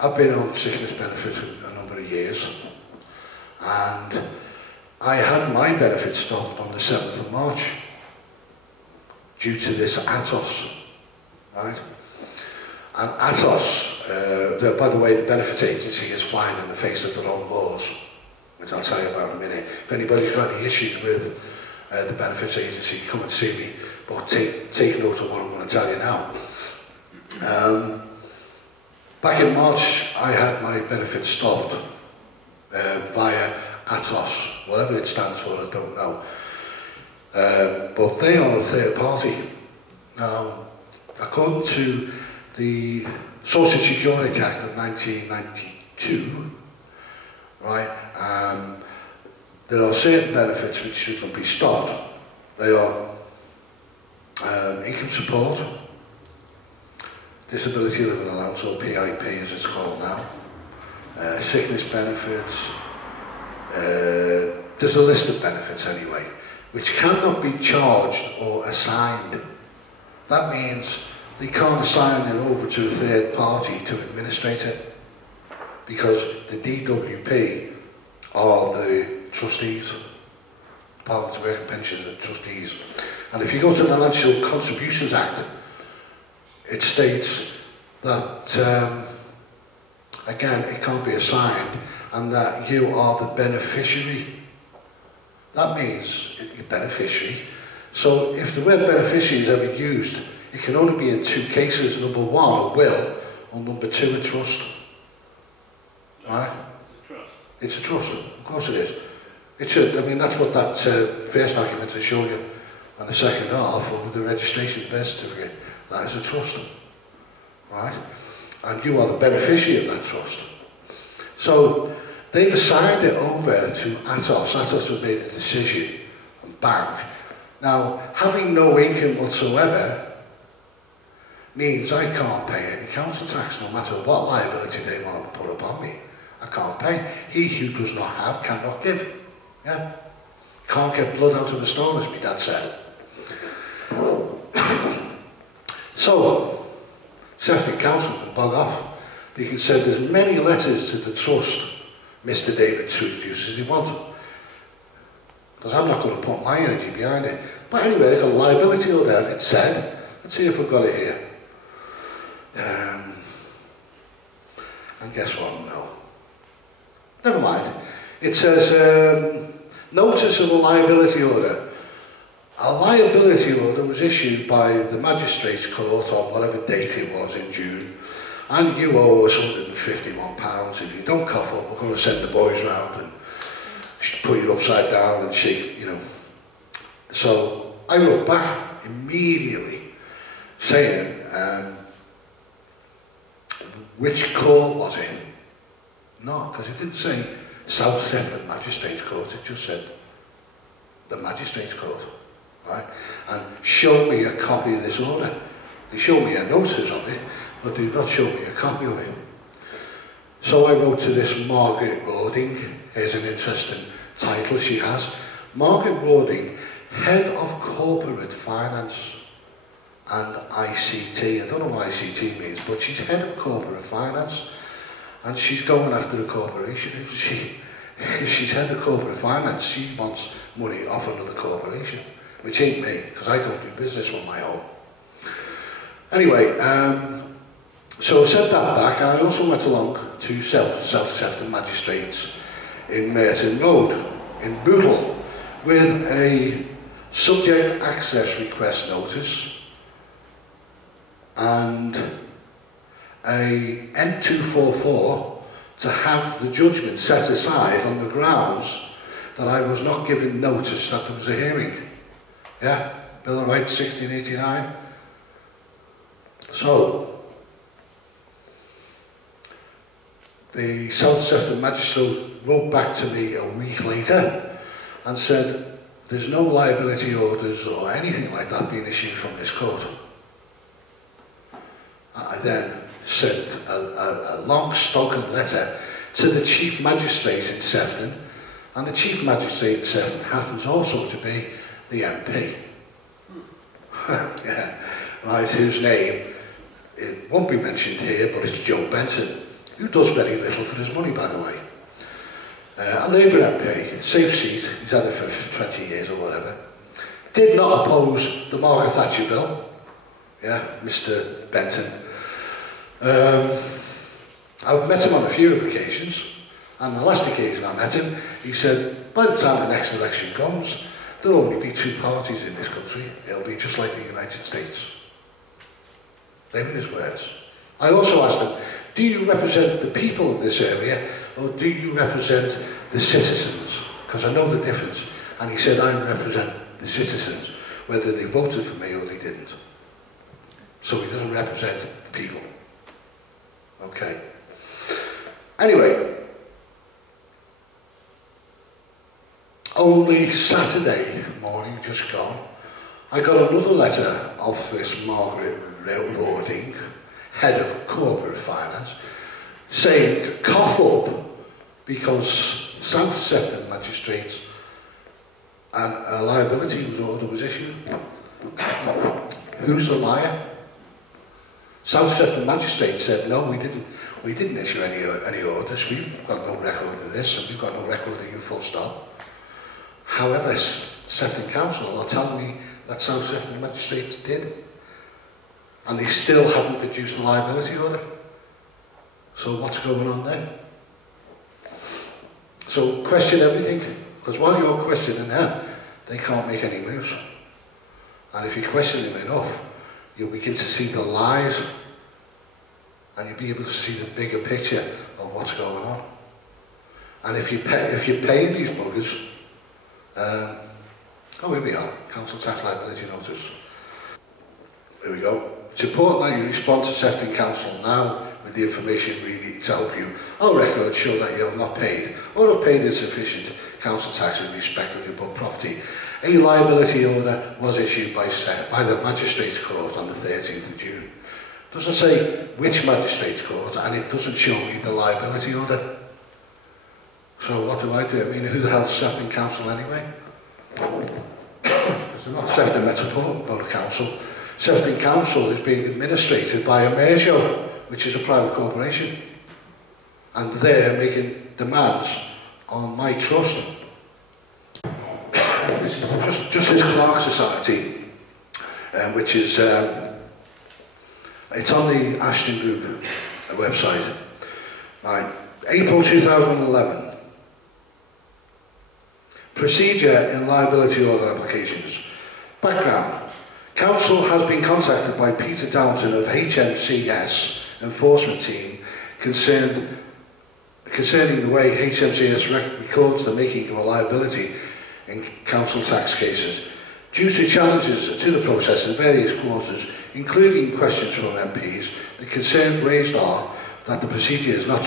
I've been on sickness benefits for a number of years, and I had my benefits stopped on the 7th of March due to this ATOS, right? And ATOS, by the way, the benefits agency is flying in the face of their own laws, which I'll tell you about in a minute. If anybody's got any issues with the benefits agency, come and see me, but take note of what I'm going to tell you now. Back in March, I had my benefits stopped via ATOS, whatever it stands for, I don't know. But they are a third party. Now, according to the Social Security Act of 1992, right, there are certain benefits which shouldn't be stopped. They are income support, disability living allowance, or PIP as it's called now, sickness benefits, there's a list of benefits anyway, which cannot be charged or assigned. That means they can't assign it over to a third party to administrate it, because the DWP are the trustees, Department of Work and Pensions and trustees. And if you go to the National Contributions Act, it states that, again, it can't be assigned, and that you are the beneficiary. That means you're beneficiary. So if the word beneficiary is ever used, it can only be in two cases. Number one, a will, or number two, a trust. Right? It's a trust, of course it is. I mean, that's what that first document will show you, and the second half of the registration birth certificate. That is a trust, right? And you are the beneficiary of that trust. So they've assigned it over to ATOS. ATOS have made a decision, and bang. Now, having no income whatsoever means I can't pay any council tax, no matter what liability they want to put upon me. I can't pay. He who does not have cannot give. Yeah? Can't get blood out of a stone, as my dad said. So, Sefton Council can bug off. They can send as many letters to the trust, Mr. David Sweetjuice, as they want. Because I'm not going to put my energy behind it. But anyway, there's a liability order, and it said, let's see if we've got it here. And guess what? No. Never mind. It says, notice of a liability order. A liability order was issued by the Magistrates Court on whatever date it was in June, and you owe us £151. If you don't cough up, we're going to send the boys round and put you upside down and shake, you know. So I wrote back immediately saying, which court was it? No, because it didn't say South Sefton Magistrates Court, it just said the Magistrates Court. Right? And show me a copy of this order. They show me a notice of it, but do not show me a copy of it. So I wrote to this Margaret Rawding. Here's an interesting title she has. Margaret Rawding, Head of Corporate Finance and ICT. I don't know what ICT means, but she's Head of Corporate Finance, and she's going after the corporation. She's Head of Corporate Finance. She wants money off another corporation. Which ain't me, because I don't do business on my own. Anyway, so I sent that back, and I also went along to South Sefton Magistrates in Merton Road, in Bootle, with a subject access request notice and a N244 to have the judgment set aside on the grounds that I was not given notice that there was a hearing. Yeah, Bill of Rights 1689. So, the South Sefton Magistrate wrote back to me a week later and said, there's no liability orders or anything like that being issued from this court. I then sent a long spoken letter to the Chief Magistrate in Sefton, and the Chief Magistrate in Sefton happens also to be the MP. Yeah, right, whose name, it won't be mentioned here, but it's Joe Benson, who does very little for his money, by the way. A Labour MP, safe seat, he's had it for 20 years or whatever, did not oppose the Margaret Thatcher bill, yeah, Mr. Benson. I've met him on a few occasions, and the last occasion I met him, he said, by the time the next election comes, there'll only be two parties in this country. It'll be just like the United States. They were his words. I also asked him, do you represent the people of this area, or do you represent the citizens? Because I know the difference. And he said, I represent the citizens, whether they voted for me or they didn't. So he doesn't represent the people. Okay. Anyway, only Saturday morning, just gone, I got another letter off this Margaret Rowling, head of corporate finance, saying, cough up, because South Sefton magistrates and a liability order was issued. Who's the liar? South Sefton magistrate said, no, we didn't issue any orders, we've got no record of this, and we've got no record of you, full stop. However, Sefton Council are telling me that South Sefton magistrates did, and they still haven't produced a liability order. So what's going on there? So question everything, because while you're questioning them, they can't make any moves. And if you question them enough, you'll begin to see the lies, and you'll be able to see the bigger picture of what's going on. And if you're paying these buggers, oh, here we are, council tax liability notice. Here we go. It's important that you respond to Sefton Council now with the information we need to help you. Our records show that you have not paid or have paid insufficient council tax in respect of your book property. A liability order was issued by the Magistrates Court on the 13th of June. It doesn't say which Magistrates Court, and it doesn't show me the liability order. So what do? I mean, who the hell's Sefton Council anyway? It's not Sefton Metropolitan Council. Sefton Council is being administrated by a Measure, which is a private corporation. And they're making demands on my trust. This is Justice Clerk Society, which is, it's on the Ashton Group website. Right. April 2011. Procedure in liability order applications. Background. Council has been contacted by Peter Downton of HMCS Enforcement Team concerning the way HMCS records the making of a liability in council tax cases. Due to challenges to the process in various quarters, including questions from MPs, the concerns raised are that the procedure is not...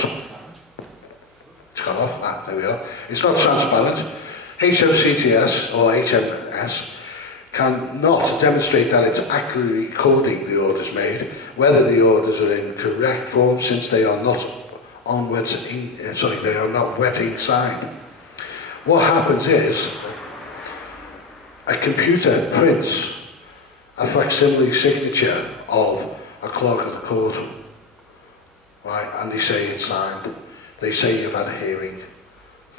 It's gone off. There we are. It's not transparent. HMCTS or HMS cannot demonstrate that it's accurately recording the orders made, whether the orders are in correct form since they are not wet ink signed. What happens is a computer prints a facsimile signature of a clerk of the court, right? And they say it's signed. They say you've had a hearing,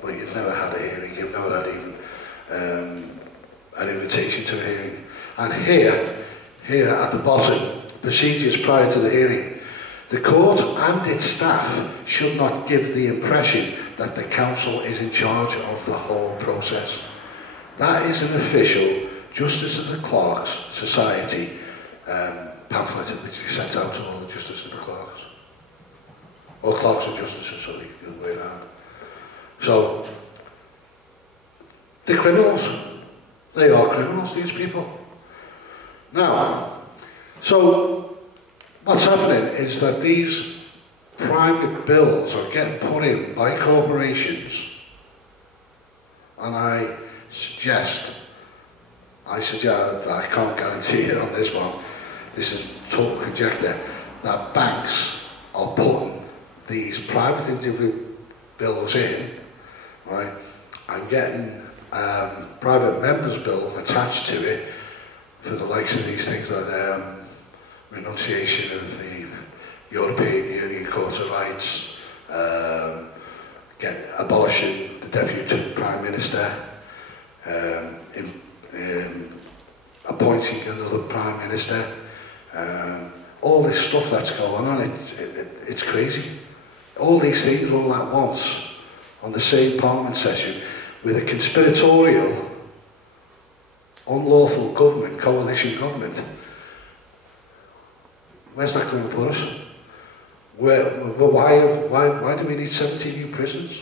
but you've never had a hearing. You've never had even an invitation to a hearing. And here at the bottom, procedures prior to the hearing. The court and its staff should not give the impression that the council is in charge of the whole process. That is an official Justice of the Clerks Society pamphlet which is sent out to all the Justice of the Clerks. Or Clerks of Justice, sorry, the other way around. So, they're criminals. They are criminals, these people. Now, so what's happening is that these private bills are getting put in by corporations, and I suggest I suggest, I can't guarantee it on this one, this is total conjecture, that banks are putting these private individual bills in, right, and getting private members' bill attached to it for the likes of these things like renunciation of the European Union Court of Rights, abolishing the Deputy Prime Minister, appointing another Prime Minister, all this stuff that's going on, it's crazy. All these things all at once on the same Parliament session with a conspiratorial, unlawful government, coalition government. Where's that going to put us? Why do we need 17 new prisons?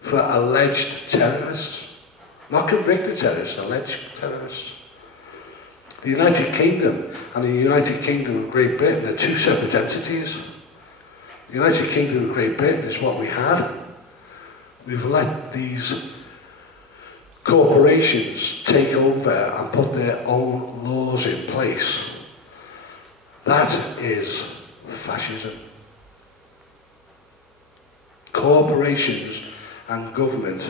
For alleged terrorists? Not convicted terrorists, alleged terrorists. The United Kingdom and the United Kingdom of Great Britain are two separate entities. The United Kingdom of Great Britain is what we had. We've let these corporations take over and put their own laws in place. That is fascism. Corporations and government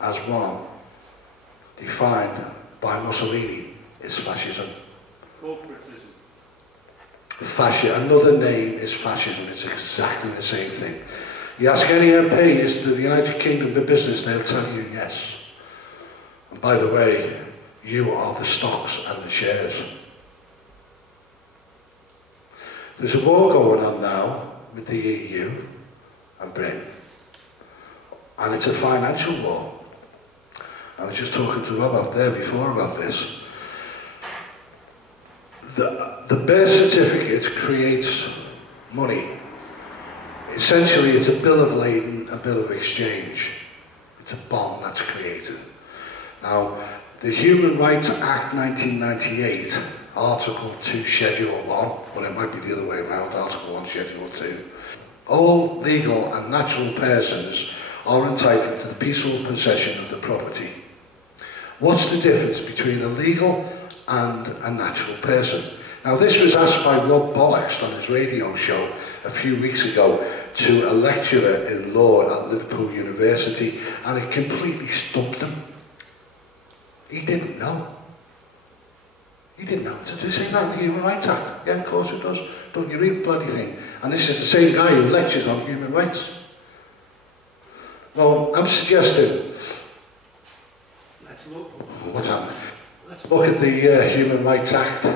as one, defined by Mussolini, is fascism. Corporatism. Another name is fascism. It's exactly the same thing. You ask any MP, is the United Kingdom a business? They'll tell you yes. And by the way, you are the stocks and the shares. There's a war going on now with the EU and Britain. And it's a financial war. I was just talking to Rob out there before about this. The birth certificate creates money. Essentially, it's a bill of lading, a bill of exchange. It's a bond that's created. Now, the Human Rights Act 1998, Article 2, Schedule 1, but it might be the other way around, Article 1, Schedule 2. All legal and natural persons are entitled to the peaceful possession of the property. What's the difference between a legal and a natural person? Now, this was asked by Rob Bollocks on his radio show a few weeks ago to a lecturer in law at Liverpool University, and it completely stumped him. He didn't know. He didn't know. Does it say that in the Human Rights Act? Yeah, of course it does. Don't you read the bloody thing? And this is the same guy who lectures on human rights. Well, I'm suggesting, let's look. What's happening? Let's look at the Human Rights Act.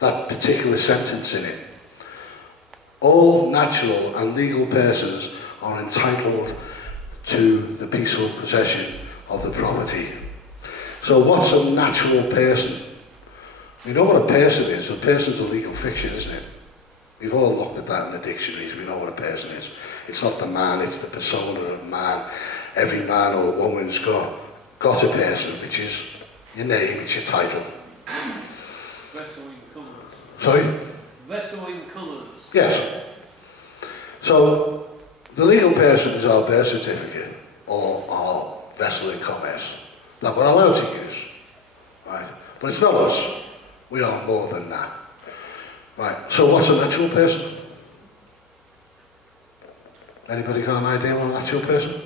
That particular sentence in it. All natural and legal persons are entitled to the peaceful possession of the property. So what's a natural person? We know what a person is. A person's a legal fiction, isn't it? We've all looked at that in the dictionaries. We know what a person is. It's not the man, it's the persona of man. Every man or woman's got a person, which is your name, it's your title. Vessel in colours. Sorry? Vessel in colours. Yes. So, the legal person is our birth certificate or our vessel in commerce that we're allowed to use. Right? But it's not us. We are more than that. Right. So what's a natural person? Anybody got an idea what a natural person?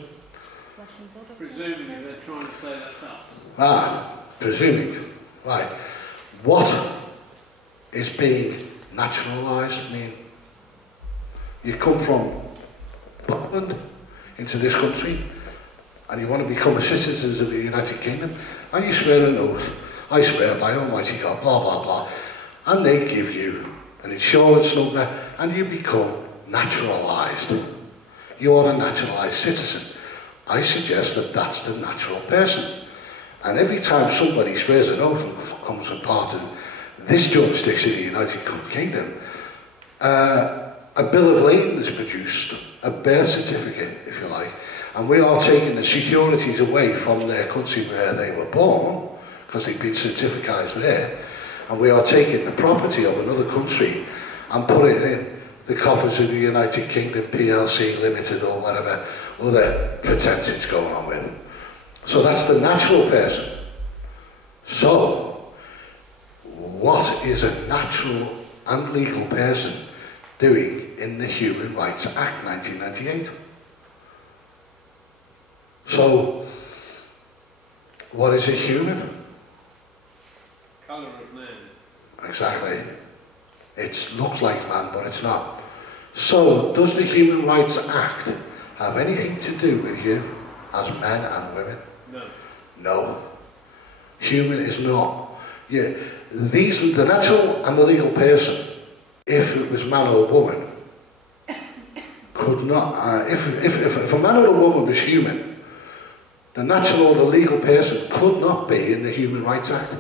Presumably they're trying to say that's us. Ah, presuming. Right. What is being naturalised? I mean, you come from Scotland into this country and you want to become a citizen of the United Kingdom and you swear an oath. I swear by Almighty God, blah, blah, blah. And they give you an insurance number and you become naturalised. You are a naturalised citizen. I suggest that that's the natural person. And every time somebody swears an oath and becomes a part of this jurisdiction in the United Kingdom, a bill of lading is produced, a birth certificate, if you like, and we are taking the securities away from their country where they were born, because they've been certificized there, and we are taking the property of another country and putting it in the coffers of the United Kingdom PLC Limited or whatever other pretence it's going on with. So that's the natural person. So, what is a natural and legal person doing in the Human Rights Act 1998? So, what is a human? Colour of man. Exactly. It looks like man, but it's not. So, does the Human Rights Act have anything to do with you as men and women? No. No. Human is not. Yeah, the natural and the legal person, if it was man or woman, could not. If a man or a woman was human, the natural or the legal person could not be in the Human Rights Act.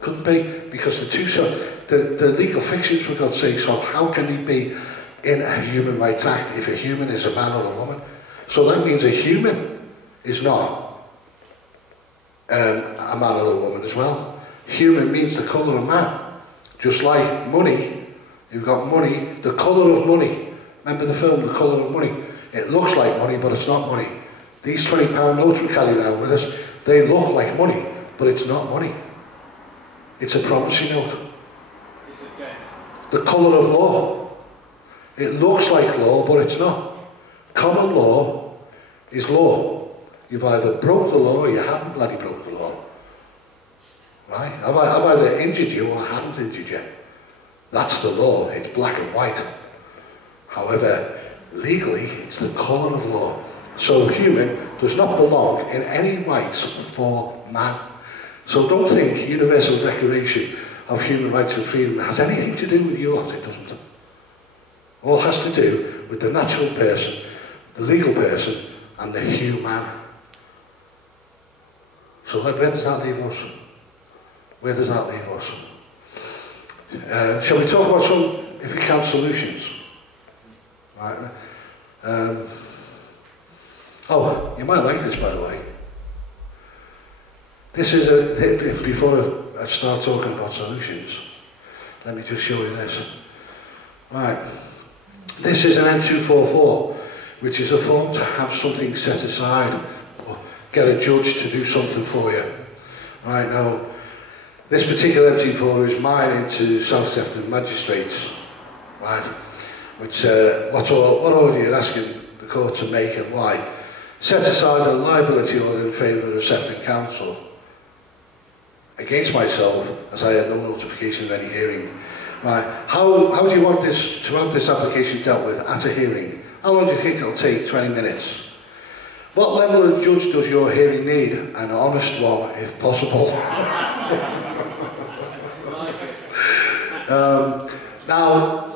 Couldn't be, because the legal fictions, for God's sake, so how can he be in a Human Rights Act if a human is a man or a woman? So that means a human is not a man or a woman as well. Human means the colour of man. Just like money, you've got money, the colour of money. Remember the film, The Colour of Money? It looks like money, but it's not money. These £20 notes we carry around with us, they look like money, but it's not money. It's a promissory note. It's a debt. The colour of law. It looks like law, but it's not. Common law is law. You've either broke the law or you haven't bloody broke the law. Right? I've either injured you or I haven't injured you. That's the law. It's black and white. However, legally, it's the colour of law. So human does not belong in any rights for man. So don't think Universal Declaration of Human Rights and Freedom has anything to do with you lot. It doesn't. All has to do with the natural person, the legal person, and the human. So where does that leave us? Where does that leave us? Shall we talk about some, if we can, solutions? Right. Oh, you might like this, by the way. This is before I start talking about solutions, let me just show you this. Right. This is an N244, which is a form to have something set aside, or get a judge to do something for you. Right, now, this particular N244 is mine into South Sefton Magistrates, right, which, what order you're asking the court to make and why. Set aside a liability order in favour of Sefton Council against myself, as I had no notification of any hearing. Right, how do you want this to have this application dealt with at a hearing? How long do you think it'll take? 20 minutes. What level of judge does your hearing need? An honest one, if possible. Now,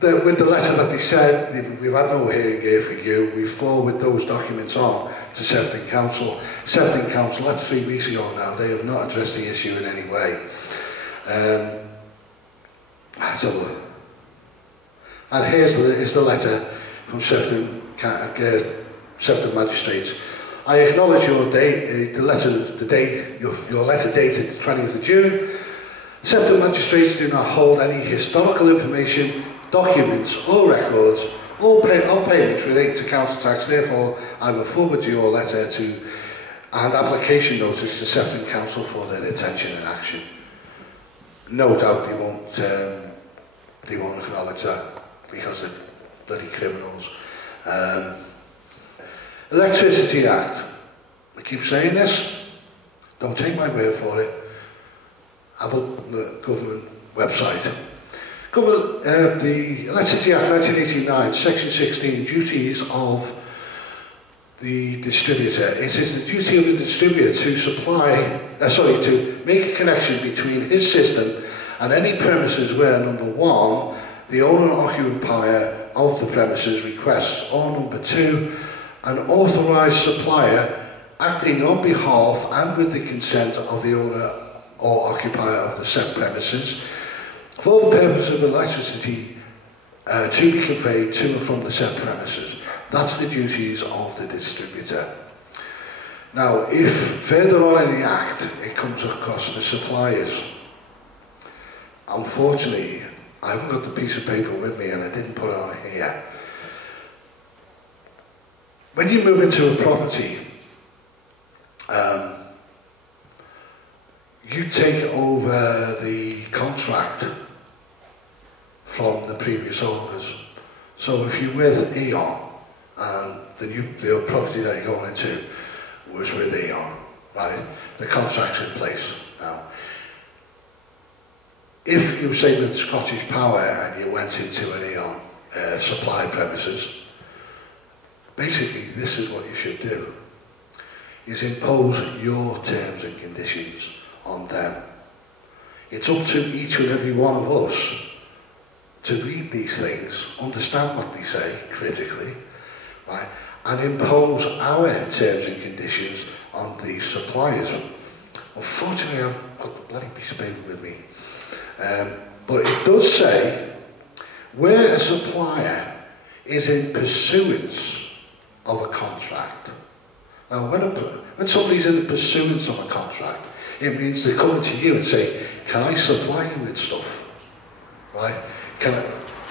with the letter that they said, we've had no hearing here for you, we forward those documents on to Sefton Council. Sefton Council, that's 3 weeks ago now, they have not addressed the issue in any way. And here's the letter from Sefton Magistrates. I acknowledge your date, your letter dated 20th of June. Sefton Magistrates do not hold any historical information, documents or records or payments relating to council tax. Therefore, I will forward your letter and application notice to Sefton Council for their attention and action. No doubt they won't acknowledge that because they're bloody criminals. Electricity Act. I keep saying this. Don't take my word for it. Have the government website. The Electricity Act 1989, Section 16, duties of the distributor. It is the duty of the distributor to make a connection between his system and any premises where, number one, the owner or occupier of the premises requests, or number two, an authorised supplier acting on behalf and with the consent of the owner or occupier of the said premises for the purpose of electricity to be conveyed to and from the said premises. That's the duties of the distributor. Now, if further on in the Act it comes across the suppliers, unfortunately, I haven't got the piece of paper with me and I didn't put it on here. When you move into a property, you take over the contract from the previous owners. So if you're with Eon, and the property that you're going into was with Eon, right? The contract's in place now. If you say with Scottish Power and you went into an Eon supply premises, basically this is what you should do, is impose your terms and conditions on them. It's up to each and every one of us to read these things, understand what they say critically, right, and impose our terms and conditions on these suppliers. Unfortunately, I've got the bloody piece of paper with me. But it does say, where a supplier is in pursuance of a contract. Now, when somebody's in pursuance of a contract, it means they're coming to you and say, can I supply you with stuff? Right?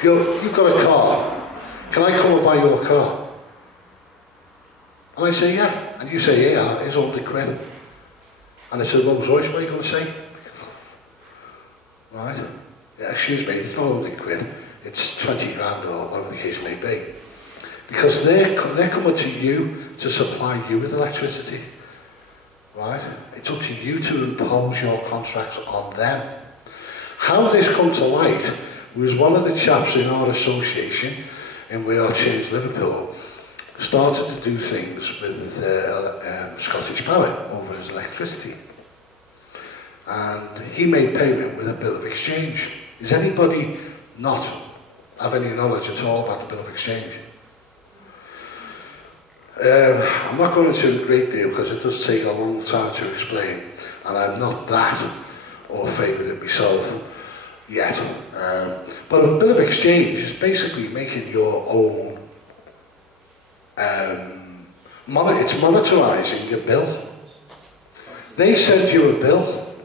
You've got a car, can I come and buy your car? And I say, yeah. And you say, yeah, it's £100 quid. And I said, Rolls Royce, what are you going to say? Right? Yeah, excuse me, it's not £100 quid, it's 20 grand or whatever the case may be. Because they're coming to you to supply you with electricity. Right? It's up to you to impose your contracts on them. How this come to light was one of the chaps in our association in Wales Change Liverpool started to do things with Scottish Power over his electricity. And he made payment with a bill of exchange. Does anybody not have any knowledge at all about the bill of exchange? I'm not going into a great deal because it does take a long time to explain, and I'm not that au fait with it myself yet. But a bill of exchange is basically making your own, it's monetarising a bill. They send you a bill,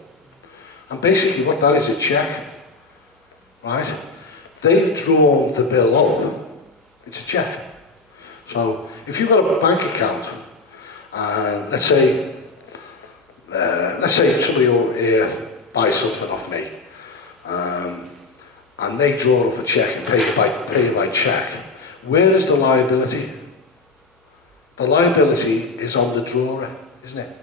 and basically what that is, a cheque, right? They've drawn the bill up, it's a cheque. So if you've got a bank account, and let's say somebody over here buys something off me, and they draw up a cheque and pay you by cheque, where is the liability? The liability is on the drawer, isn't it?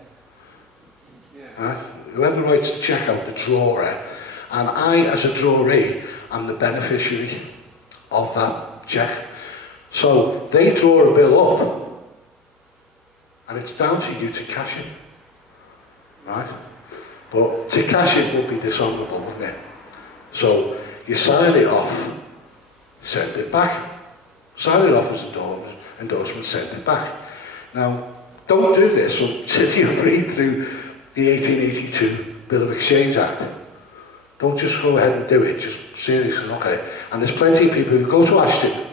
Yeah. Whoever writes the cheque out, the drawer, and I, as a drawee, am the beneficiary of that cheque. So they draw a bill up, and it's down to you to cash it, right? But to cash it would be dishonourable, wouldn't it? So you sign it off, send it back. Sign it off as endorsement, send it back. Now, don't do this until you read through the 1882 Bill of Exchange Act. Don't just go ahead and do it, just seriously look at it. And there's plenty of people who go to Ashton.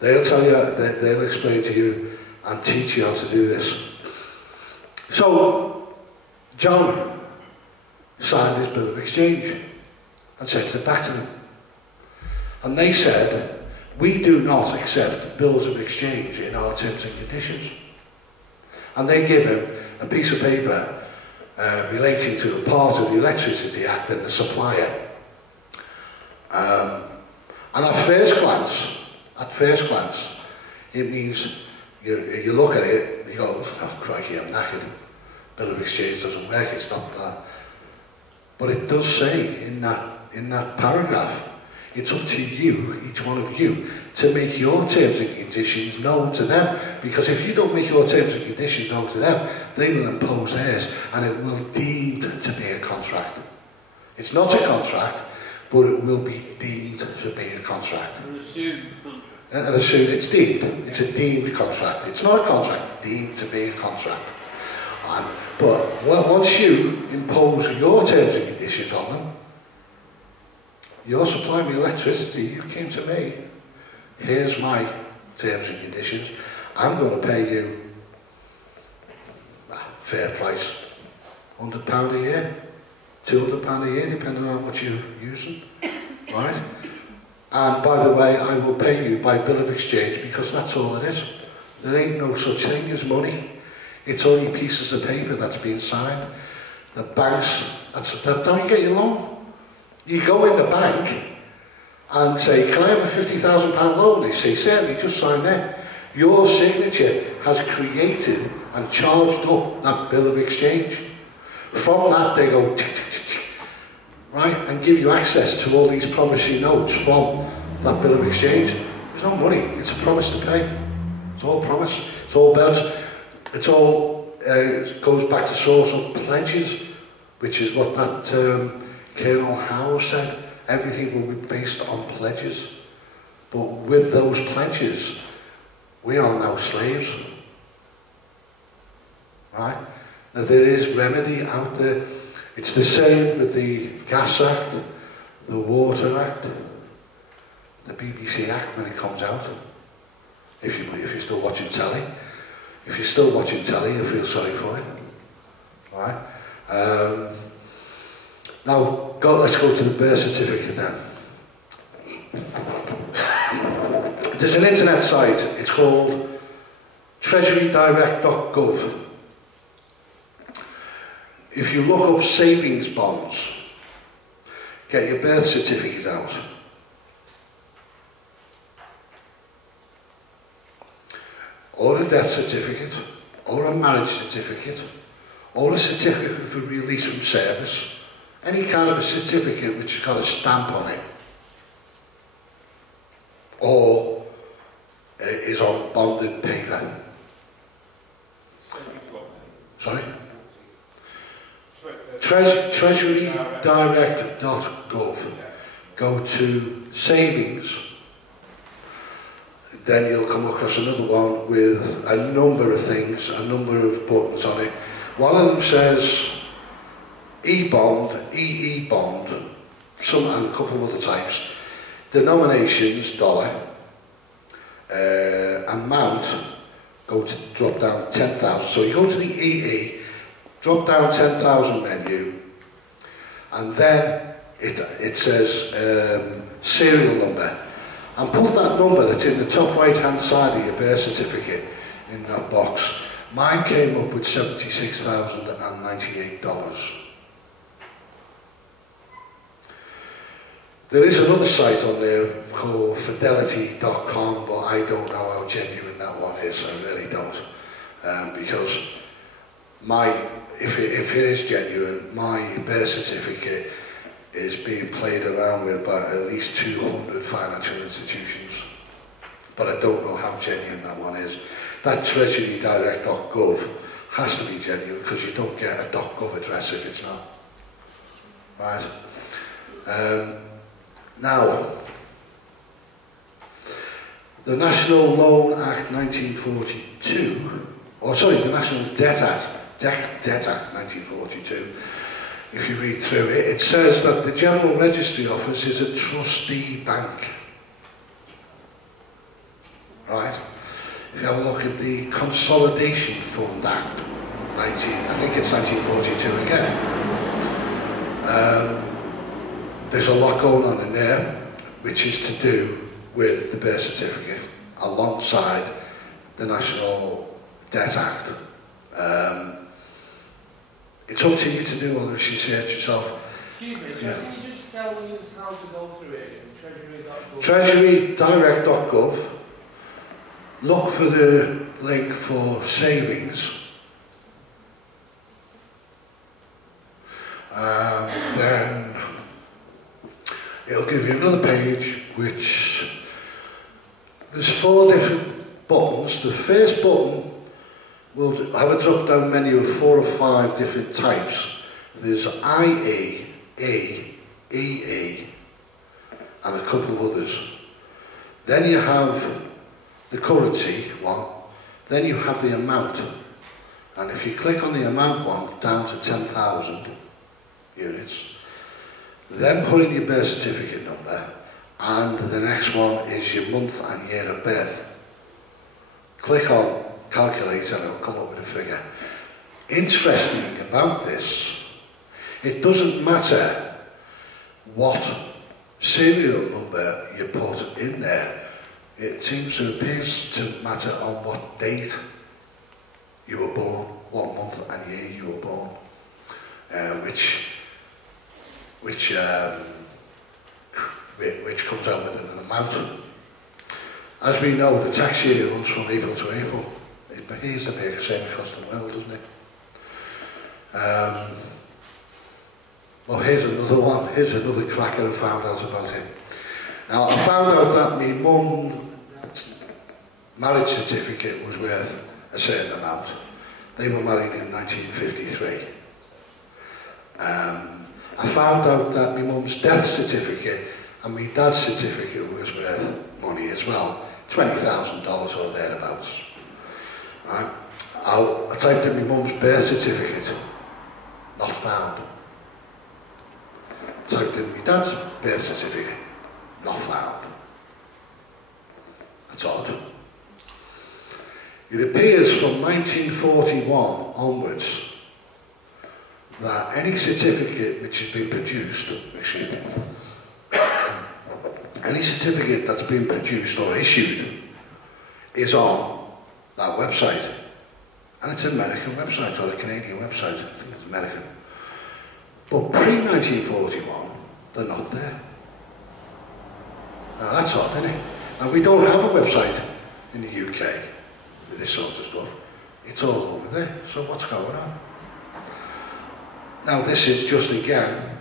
They'll tell you, they'll explain to you and teach you how to do this. So, John signed his bill of exchange and sent it back to them. And they said, we do not accept bills of exchange in our terms and conditions. And they give him a piece of paper relating to a part of the Electricity Act and the supplier. And at first glance, it means you look at it, you go, oh crikey, I'm knackered. Bill of exchange doesn't work, it's not that. But it does say in that paragraph, it's up to you, each one of you, to make your terms and conditions known to them. Because if you don't make your terms and conditions known to them, they will impose theirs, and it will deemed to be a contract. It's not a contract, but it will be deemed to be a contract. An assumed contract. And assumed, it's deemed. It's a deemed contract. It's not a contract, deemed to be a contract. But once you impose your terms and conditions on them, you're supplying me electricity, you came to me, here's my terms and conditions, I'm going to pay you fair price, £100 a year, £200 a year, depending on how much you're using, right? And by the way, I will pay you by bill of exchange, because that's all it is. There ain't no such thing as money. It's only pieces of paper that's been signed. the banks, that's how you get your loan. You go in the bank and say, can I have a £50,000 loan? They say, certainly, just sign there. Your signature has created and charged up that bill of exchange. From that, they go, tick, tick, tick, tick, right, and give you access to all these promissory notes from that bill of exchange. There's no money, it's a promise to pay. It's all promise, it's all bells. It's all, it goes back to source of pledges, which is what that Colonel Howe said. Everything will be based on pledges. But with those pledges, we are now slaves. Right? Now there is remedy out there. It's the same with the Gas Act, the Water Act, the BBC Act when it comes out. If you're still watching telly. If you're still watching telly, you'll feel sorry for it. Right? Now, let's go to the birth certificate then. There's an internet site, it's called treasurydirect.gov. If you look up savings bonds, get your birth certificate out. Or a death certificate, or a marriage certificate, or a certificate for release from service. Any kind of a certificate which has got a stamp on it, or is on bonded paper. Sorry? Treasurydirect.gov. Go to savings. Then you'll come across another one with a number of things, a number of buttons on it. One of them says E-bond, EE bond, some and a couple of other types. Denominations, dollar. Amount, go to drop down 10,000. So you go to the EE, drop down 10,000 menu, and then it says serial number. And put that number that's in the top right hand side of your birth certificate in that box. Mine came up with $76,098. There is another site on there called fidelity.com, but I don't know how genuine that one is, I really don't. Because if it is genuine, my birth certificate is being played around with by at least 200 financial institutions. But I don't know how genuine that one is. That treasurydirect.gov has to be genuine because you don't get a .gov address if it's not. Right? Now, the National Loan Act 1942, the National Debt Act 1942, if you read through it, it says that the General Registry Office is a trustee bank. Right? If you have a look at the Consolidation Fund Act, I think it's 1942 again. There's a lot going on in there, which is to do with the birth certificate, alongside the National Debt Act. It's up to you to do all the research yourself. Excuse me, so can you just tell me how to go through it? Treasurydirect.gov. Look for the link for savings. Then it'll give you another page which there's 4 different buttons. The first button will have a drop down menu of 4 or 5 different types. There's IE, A, EE, and a couple of others. Then you have the currency one, then you have the amount. And if you click on the amount one, down to 10,000 units, then put in your birth certificate number, and the next one is your month and year of birth. Click on calculator and it'll come up with a figure. Interesting about this, it doesn't matter what serial number you put in there. It seems to appears to matter on what date you were born, what month and year you were born. which comes out with an amount. As we know, the tax year runs from April to April. It behaves to be the same across the world, doesn't it? Well, here's another one. Here's another cracker I found out about it. Now, I found out that my mum's marriage certificate was worth a certain amount. They were married in 1953. I found out that my mum's death certificate and my dad's certificate was worth money as well, $20,000 or thereabouts. Right? I typed in my mum's birth certificate, not found. Typed in my dad's birth certificate, not found. That's odd. It appears from 1941 onwards that any certificate which has been produced, any certificate that's been produced or issued is on that website. And it's an American website or a Canadian website. I think it's American. But pre-1941, they're not there. Now that's odd, isn't it? And we don't have a website in the UK with this sort of stuff. It's all over there. So what's going on? Now this is just again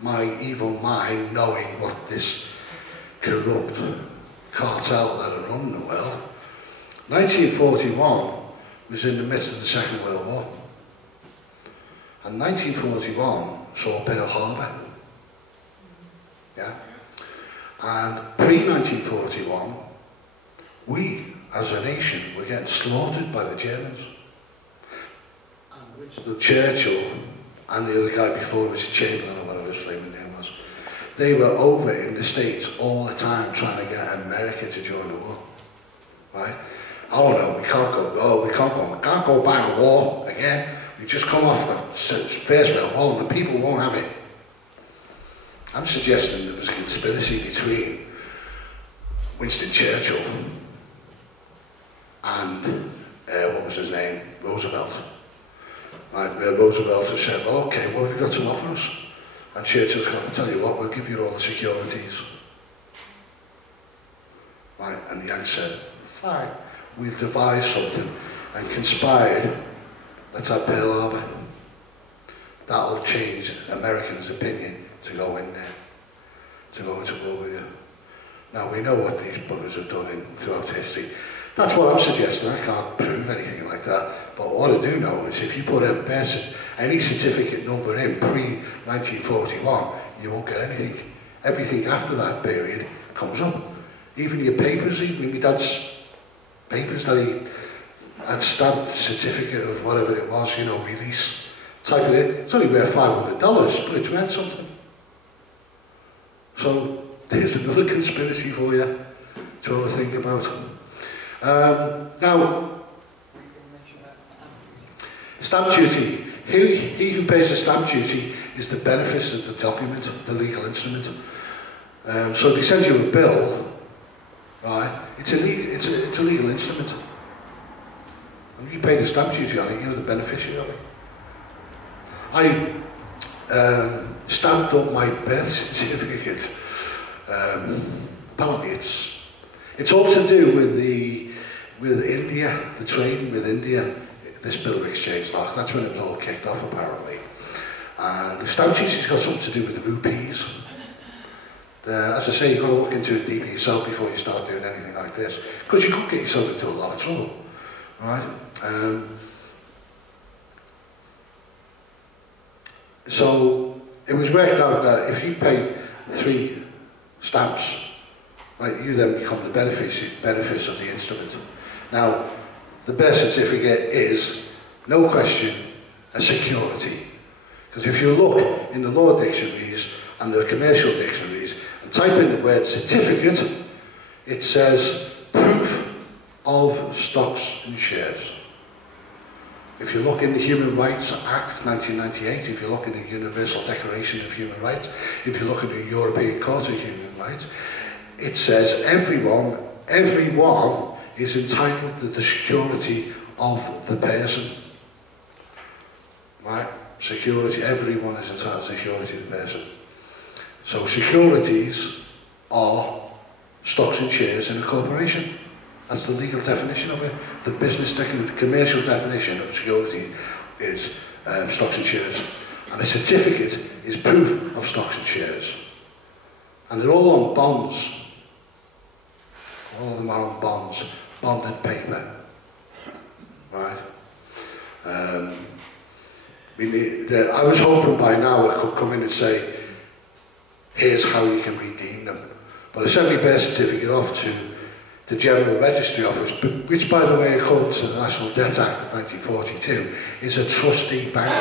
my evil mind knowing what this corrupt cartel that are running the world. 1941 was in the midst of the Second World War. And 1941 saw Pearl Harbor. Yeah? And pre-1941, we, as a nation, were getting slaughtered by the Germans. And Winston Churchill and the other guy before was Chamberlain or whatever his flaming name was. They were over in the States all the time trying to get America to join the war. Right? Oh no, we can't go back to war again. We just come off the First World War and the people won't have it. I'm suggesting there was a conspiracy between Winston Churchill and, what was his name, Roosevelt. Right, Roosevelt has said, well, okay, what have you got to offer us? And Churchill's going to tell you what, we'll give you all the securities. Right, and the Yanks said, fine, we've devised something and conspired. Let's have Pearl Harbor. That'll change Americans' opinion to go in there, to go into war with you. Now, we know what these buggers have done throughout history. That's what I'm suggesting. I can't prove anything like that. But what I do know is if you put any certificate number in pre-1941, you won't get anything. Everything after that period comes up. Even your papers, even my dad's papers that he had stamped certificate of whatever it was, you know, release. Type it in. It's only worth $500, but it's worth something. So there's another conspiracy for you to have a think about. Now, stamp duty. He who pays the stamp duty is the benefice of the document, the legal instrument. So if he sends you a bill, right, it's a legal instrument. And you pay the stamp duty on it, you're the beneficiary of it. I stamped up my birth certificate. Apparently it's all to do with India, the trading with India, this bill of exchange law. That's when it was all kicked off apparently. And the stamp duty's got something to do with the rupees. As I say, you've got to look into it deep yourself before you start doing anything like this, because you could get yourself into a lot of trouble, right? So it was worked out that if you pay 3 stamps, right, you then become the benefice of the instrument. Now, the birth certificate is, no question, a security. Because if you look in the law dictionaries and the commercial dictionaries and type in the word certificate, it says proof of stocks and shares. If you look in the Human Rights Act 1998, if you look in the Universal Declaration of Human Rights, if you look at the European Court of Human Rights, it says everyone is entitled to the security of the person. Right? Security, everyone is entitled to security to the person. So securities are stocks and shares in a corporation. That's the legal definition of it. The commercial definition of security is stocks and shares. And a certificate is proof of stocks and shares. And they're all on bonds. All of them are on bonds, bonded paper. Right? I was hoping by now I could come in and say, here's how you can redeem them. But I sent my birth certificate off to the General Registry Office, which, by the way, according to the National Debt Act of 1942, is a trustee bank.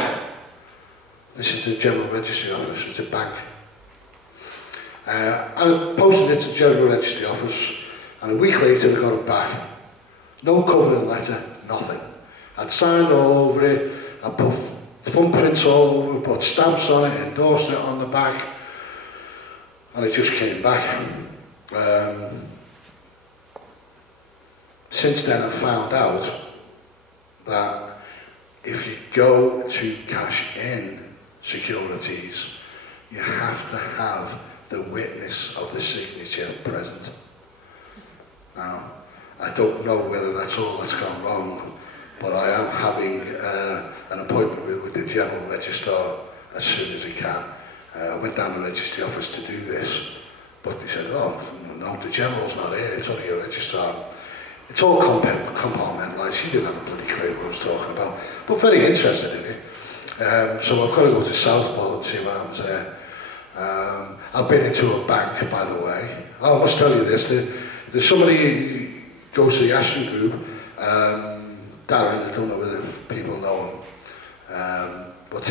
This is the General Registry Office, it's a bank. I posted it to the General Registry Office, and a week later I got it back. No covering letter, nothing. I'd signed all over it, I put thumbprints all over it, put stamps on it, endorsed it on the back, and it just came back. Since then I've found out that if you go to cash in securities, you have to have the witness of the signature present. Now, I don't know whether that's all that's gone wrong, but I am having an appointment with the General Registrar as soon as I can. I went down to the registry office to do this, but they said, oh, no, the General's not here, it's only a registrar. It's all compartmentalised, she didn't have a bloody clue what I was talking about, but very interested in it. So I've got to go to Southport and see what happens there. I've been into a bank, by the way. I must tell you this, there's somebody who goes to the Ashton Group, Darren, I don't know whether people know him, but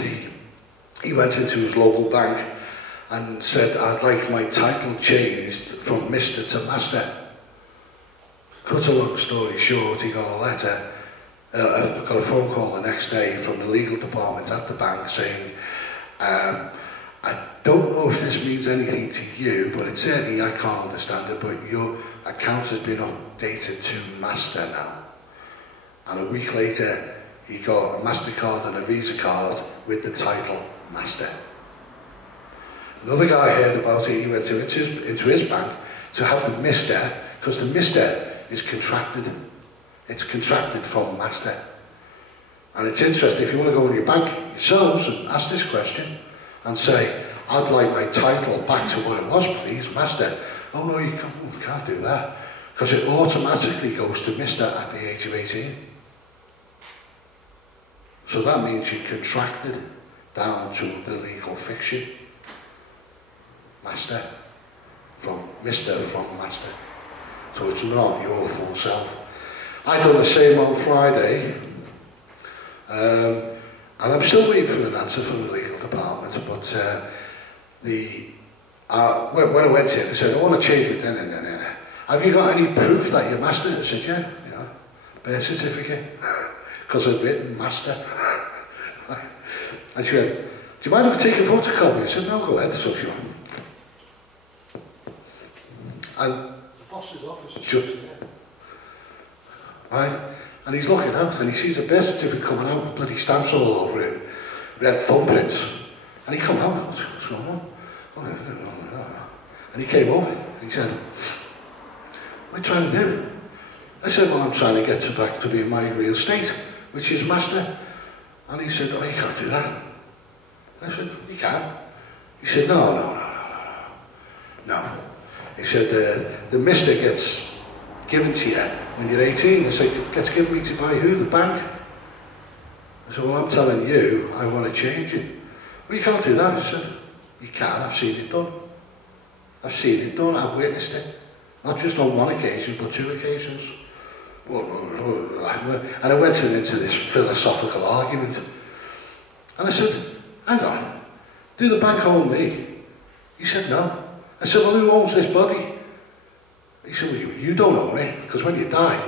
he went into his local bank and said, I'd like my title changed from Mr. to Master. Cut a long story short, he got a letter, got a phone call the next day from the legal department at the bank saying, I don't know if this means anything to you, but it's certainly, I can't understand it, but your account has been updated to Master now. And a week later, he got a MasterCard and a Visa card with the title Master. Another guy heard about it, he went into his bank to have the Mr, because the Mr is contracted. It's contracted from Master. And it's interesting, if you want to go in your bank yourselves and ask this question and say, I'd like my title back to what it was, please, Master. Oh no, you can't do that. Because it automatically goes to Mr at the age of 18. So that means you're contracted down to the legal fiction. Master. From Mr from Master. So it's not your full self. I done the same on Friday, and I'm still waiting for an answer from the legal department, but when I went in, they said, I want to change it, have you got any proof that you're Master? I said, yeah, birth certificate, because I've written Master. And she went, do you mind if I take a photocopy? I said, no, go ahead, so sure. And Boss's office is just there. Right? And he's looking out and he sees a birth certificate coming out with bloody stamps all over it, red thumbprints. And he come out, what's going on? And he came over and he said, what are you trying to do? I said, well, I'm trying to get back to being my real estate, which is Master. And he said, oh, you can't do that. I said, you can. He said, no. He said, the Mister gets given to you when you're 18. I said, gets given to you by who? The bank? I said, well, I'm telling you, I want to change it. Well, you can't do that. I said, you can, I've seen it done. I've seen it done, I've witnessed it. Not just on one occasion, but 2 occasions. And I went into this philosophical argument. And I said, hang on, do the bank own me? He said, no. I said, well, who owns this body? He said, well, you don't own it, because when you die,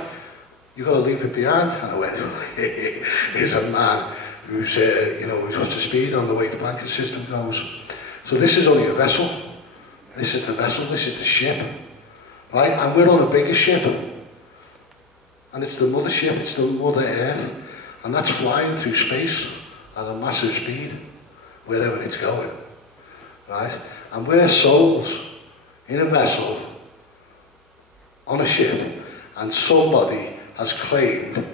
you've got to leave it behind. And I went, here's a man who's, who's got to speed on the way the banking system goes. So this is only a vessel. This is the vessel, this is the ship. Right? And we're on a bigger ship. And it's the mothership, it's the Mother Earth. And that's flying through space. at a massive speed, wherever it's going, right? And we're souls in a vessel, on a ship, and somebody has claimed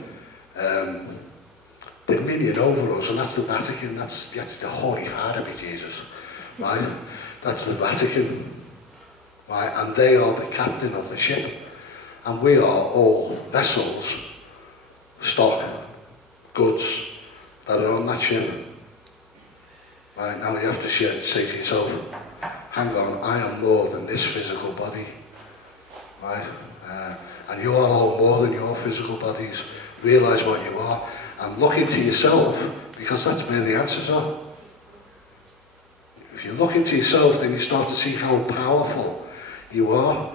dominion over us, and that's the Vatican. That's the Holy Father, be Jesus, right? That's the Vatican, right? And they are the captain of the ship, and we are all vessels, stock, goods that are on that ship. Right, now you have to say to yourself, hang on, I am more than this physical body, right? And you are all more than your physical bodies. Realise what you are, and look into yourself, because that's where the answers are. If you look into yourself, then you start to see how powerful you are,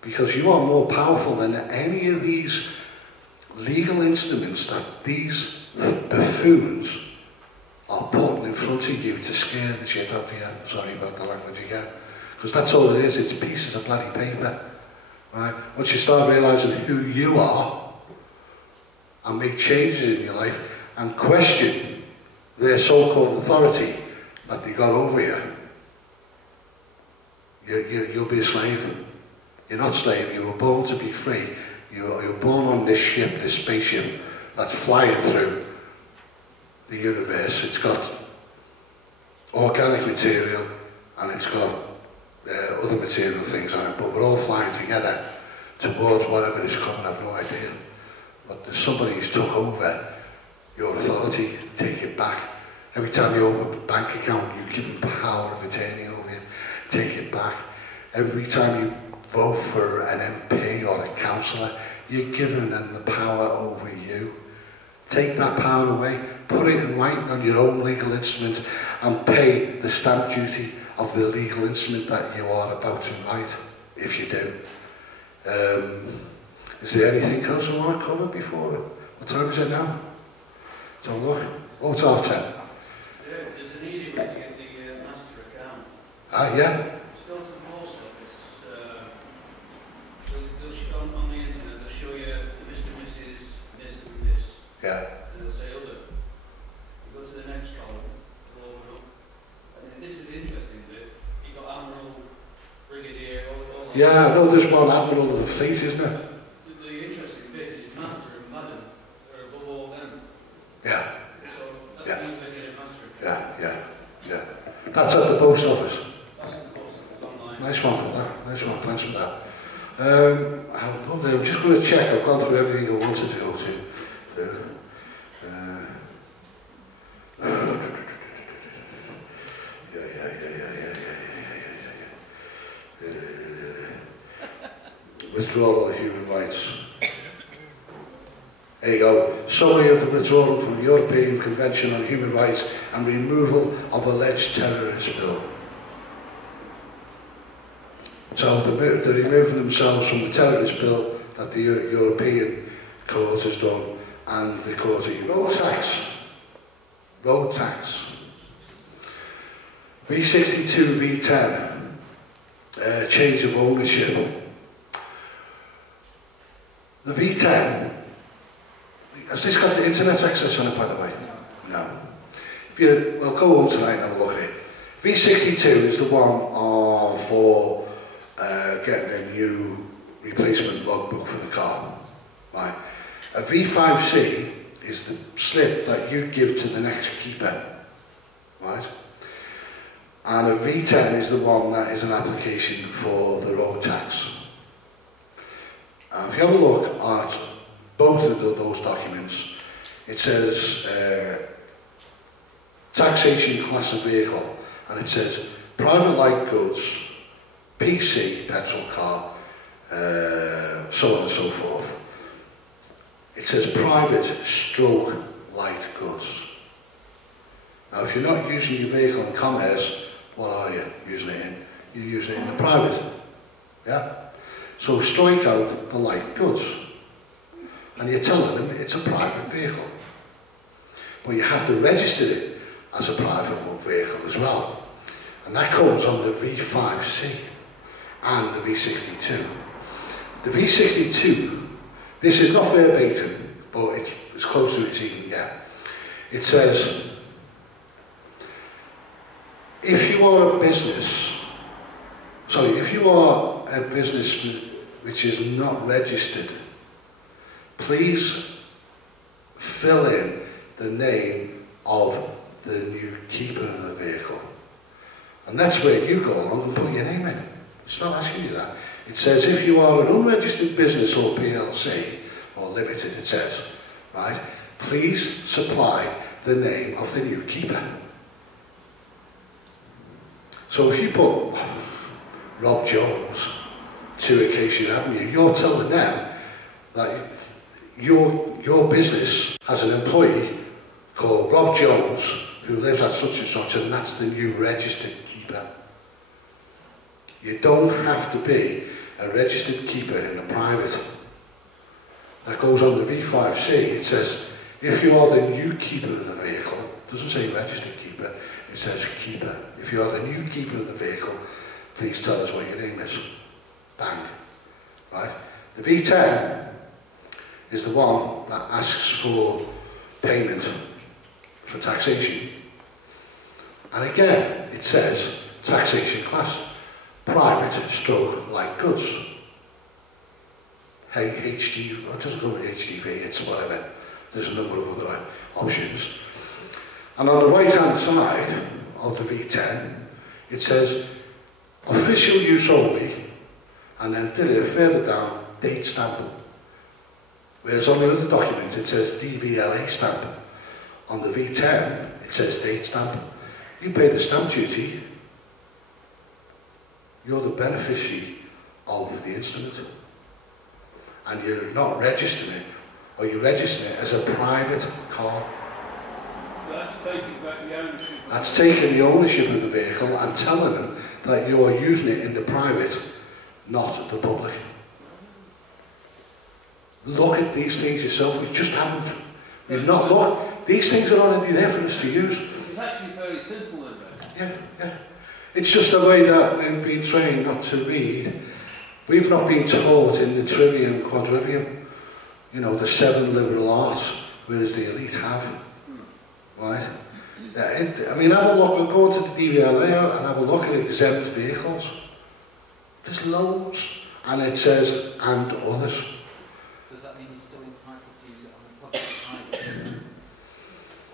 because you are more powerful than any of these legal instruments that these buffoons are putting in front of you to scare the shit out of you. Sorry about the language again. Because that's all it is, it's pieces of bloody paper. Right? Once you start realising who you are, and make changes in your life, and question their so-called authority that they got over you, you'll be a slave. You're not slave, you were born to be free. You were born on this ship, this spaceship, that's flying through the universe. It's got organic material and it's got other material things on it, but we're all flying together towards whatever is coming. I've no idea. But there's somebody who's took over your authority, take it back. Every time you open a bank account, you give them power of attorney over it, take it back. Every time you vote for an MP or a councillor, you're giving them the power over you. Take that power away, put it in writing on your own legal instrument, and pay the stamp duty of the legal instrument that you are about to write, if you do. Is there anything else I want to cover before? What time is it now? Don't look. Oh, it's half 10. Yeah, there's an easy way to get the master account. Ah, yeah? Just go to the post office. They'll show, on the internet, they'll show you Mr. Mrs. this and this. Yeah. And they'll say other. You go to the next column, it'll open up. And this is the interesting bit. You've got Admiral, Brigadier, all that. Yeah, I know there's one Admiral of the Fleet, isn't it? The interesting bit is master and madam are above all them. Yeah. So that's Yeah. the only way to get a master account. Yeah. That's at the post office. That's in the post office online. Nice one for that. Nice one. Thanks for that. I'm just going to check. I've gone through everything I wanted to go to. Withdrawal of human rights. There you go. Summary of the withdrawal from the European Convention on Human Rights and removal of alleged terrorist bill. So they're removing themselves from the terrorist bill that the European court has done, and the court of road tax. V62, V10, change of ownership. The V10, has this got the internet access on it, by the way? No. Well, go home tonight and have a look at it. V62 is the one for getting a new replacement logbook for the car. Right. A V5C is the slip that you give to the next keeper. Right. And a V10 is the one that is an application for the road tax. If you have a look at both of those documents, it says taxation class of vehicle, and it says private light goods, PC, petrol car, so on and so forth. It says private stroke light goods. Now if you're not using your vehicle in commerce, what are you using it in? You're using it in the private. Yeah? So strike out the light goods. And you're telling them it's a private vehicle. But you have to register it as a private vehicle as well. And that comes on the V5C and the V62. The V62, this is not verbatim, but it's as close to it as you can get. It says, if you are a business, if you are a business which is not registered, please fill in the name of the new keeper of the vehicle. And that's where you go along and put your name in. It's not asking you that. It says if you are an unregistered business or PLC, or limited it says, right, please supply the name of the new keeper. So if you put Rob Jones, 2 Acacia Avenue, you're telling them that your business has an employee called Rob Jones who lives at such and such, and that's the new registered keeper. You don't have to be a registered keeper in a private. That goes on the V5C. It says, if you are the new keeper of the vehicle, it doesn't say registered keeper, it says keeper. If you are the new keeper of the vehicle, please tell us what your name is. Bang. Right? The V10 is the one that asks for payment for taxation. And again, it says taxation class, private stroke light goods. HD, it doesn't go with HDV, it's whatever. There's a number of other options. And on the right hand side of the V10, it says official use only, and then further down, date stamp. Whereas on the other document it says DVLA stamp. On the V10 it says date stamp. You pay the stamp duty, you're the beneficiary of the instrument. And you're not registering it, or you're registering it as a private car. That's taking back the ownership. That's taking the ownership of the vehicle and telling them that you are using it in the private, not the public. Look at these things yourself. We just haven't. We've not looked. These things are already there for us to use. It's actually very simple, isn't it? Yeah. It's just the way that we've been trained not to read. We've not been taught in the trivium, quadrivium, you know, the 7 liberal arts, whereas the elite have. Right? I mean, have a look, and go to the DVLA and have a look at exempt vehicles. There's loads. And it says, and others. Does that mean you're still entitled to use it on the public highway?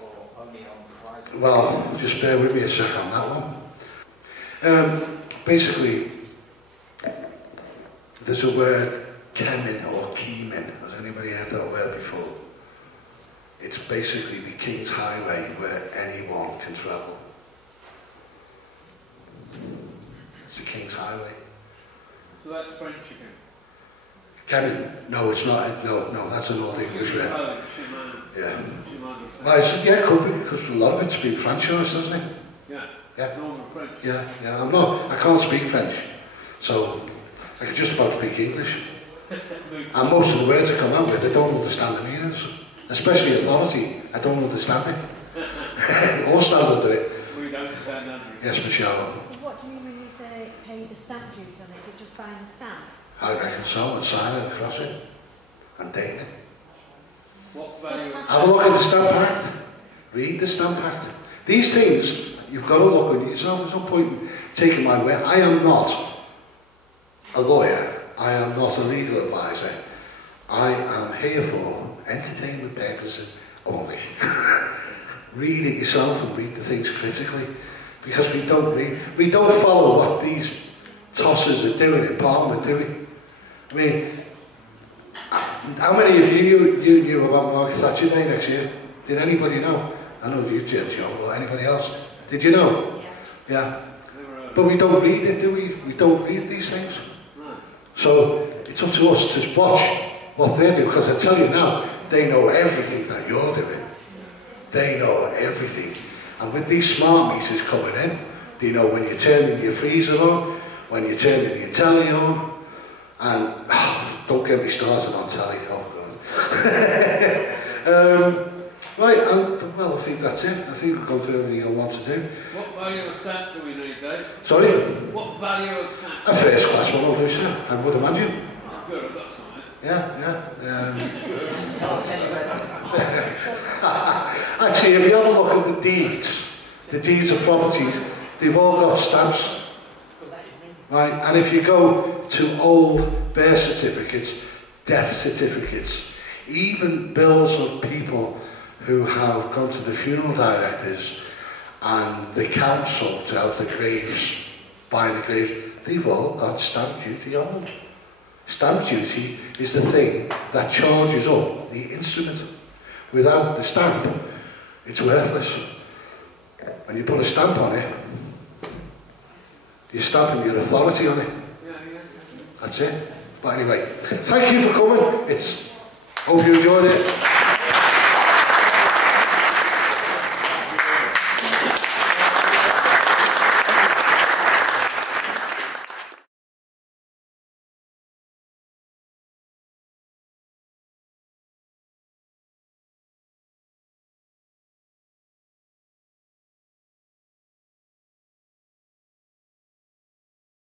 Or only on private? Well, just bear with me a sec on that one. Basically, there's a word, kemin or keemin. Has anybody heard that word before? It's basically the King's Highway where anyone can travel. It's the King's Highway. So that's French again. Kemin? No, it's not. No, that's an old English word. Yeah. Shimano. Well, yeah, it could be, because a lot of it's been franchised, hasn't it? Yeah. Yeah. Normal French. Yeah. I can't speak French, so I can just about speak English. And most of the words I come out with, I don't understand the meanings. Especially authority, I don't understand it. Or stand under it. We don't understand under it. Yes, Michelle. So what do you mean when you say pay the stamp duty on it? Is it just buying the stamp? I reckon so, and sign it, cross it, and date it. What value? Have a look at the Stamp Act. Read the Stamp Act. These things, you've got to look at yourself. There's no point in taking my word. I am not a lawyer. I am not a legal advisor. I am here for entertainment purposes only. Read it yourself and read the things critically, because we don't follow what these tossers are doing in Parliament, do we? I mean, how many of you knew about Margaret Thatcher Day next year? Did anybody know? I know you did, John, but anybody else? Did you know? Yeah. But we don't read it, do we? We don't read these things. So it's up to us to watch what they're doing, because I tell you now, they know everything that you're doing. They know everything. And with these smart meters coming in, they know when you're turning your freezer on, when you're turning your telly on, and don't get me started on telly. Right, and well, I think that's it. I think we've gone through everything I want to do. What value of stamp do we need, Dave? Sorry? What value of stamp? A first class one, obviously, I would imagine. Oh, good, I've got something. Yeah. Actually, if you have a look at the deeds of property, They've all got stamps. Right, and if you go to old birth certificates, death certificates, even bills of people who have gone to the funeral directors and the council to help the graves, buy the graves, they've all got stamp duty on them. Stamp duty is the thing that charges up the instrument. Without the stamp, it's worthless. When you put a stamp on it, you're stamping your authority on it. That's it. But anyway, thank you for coming. Hope you enjoyed it.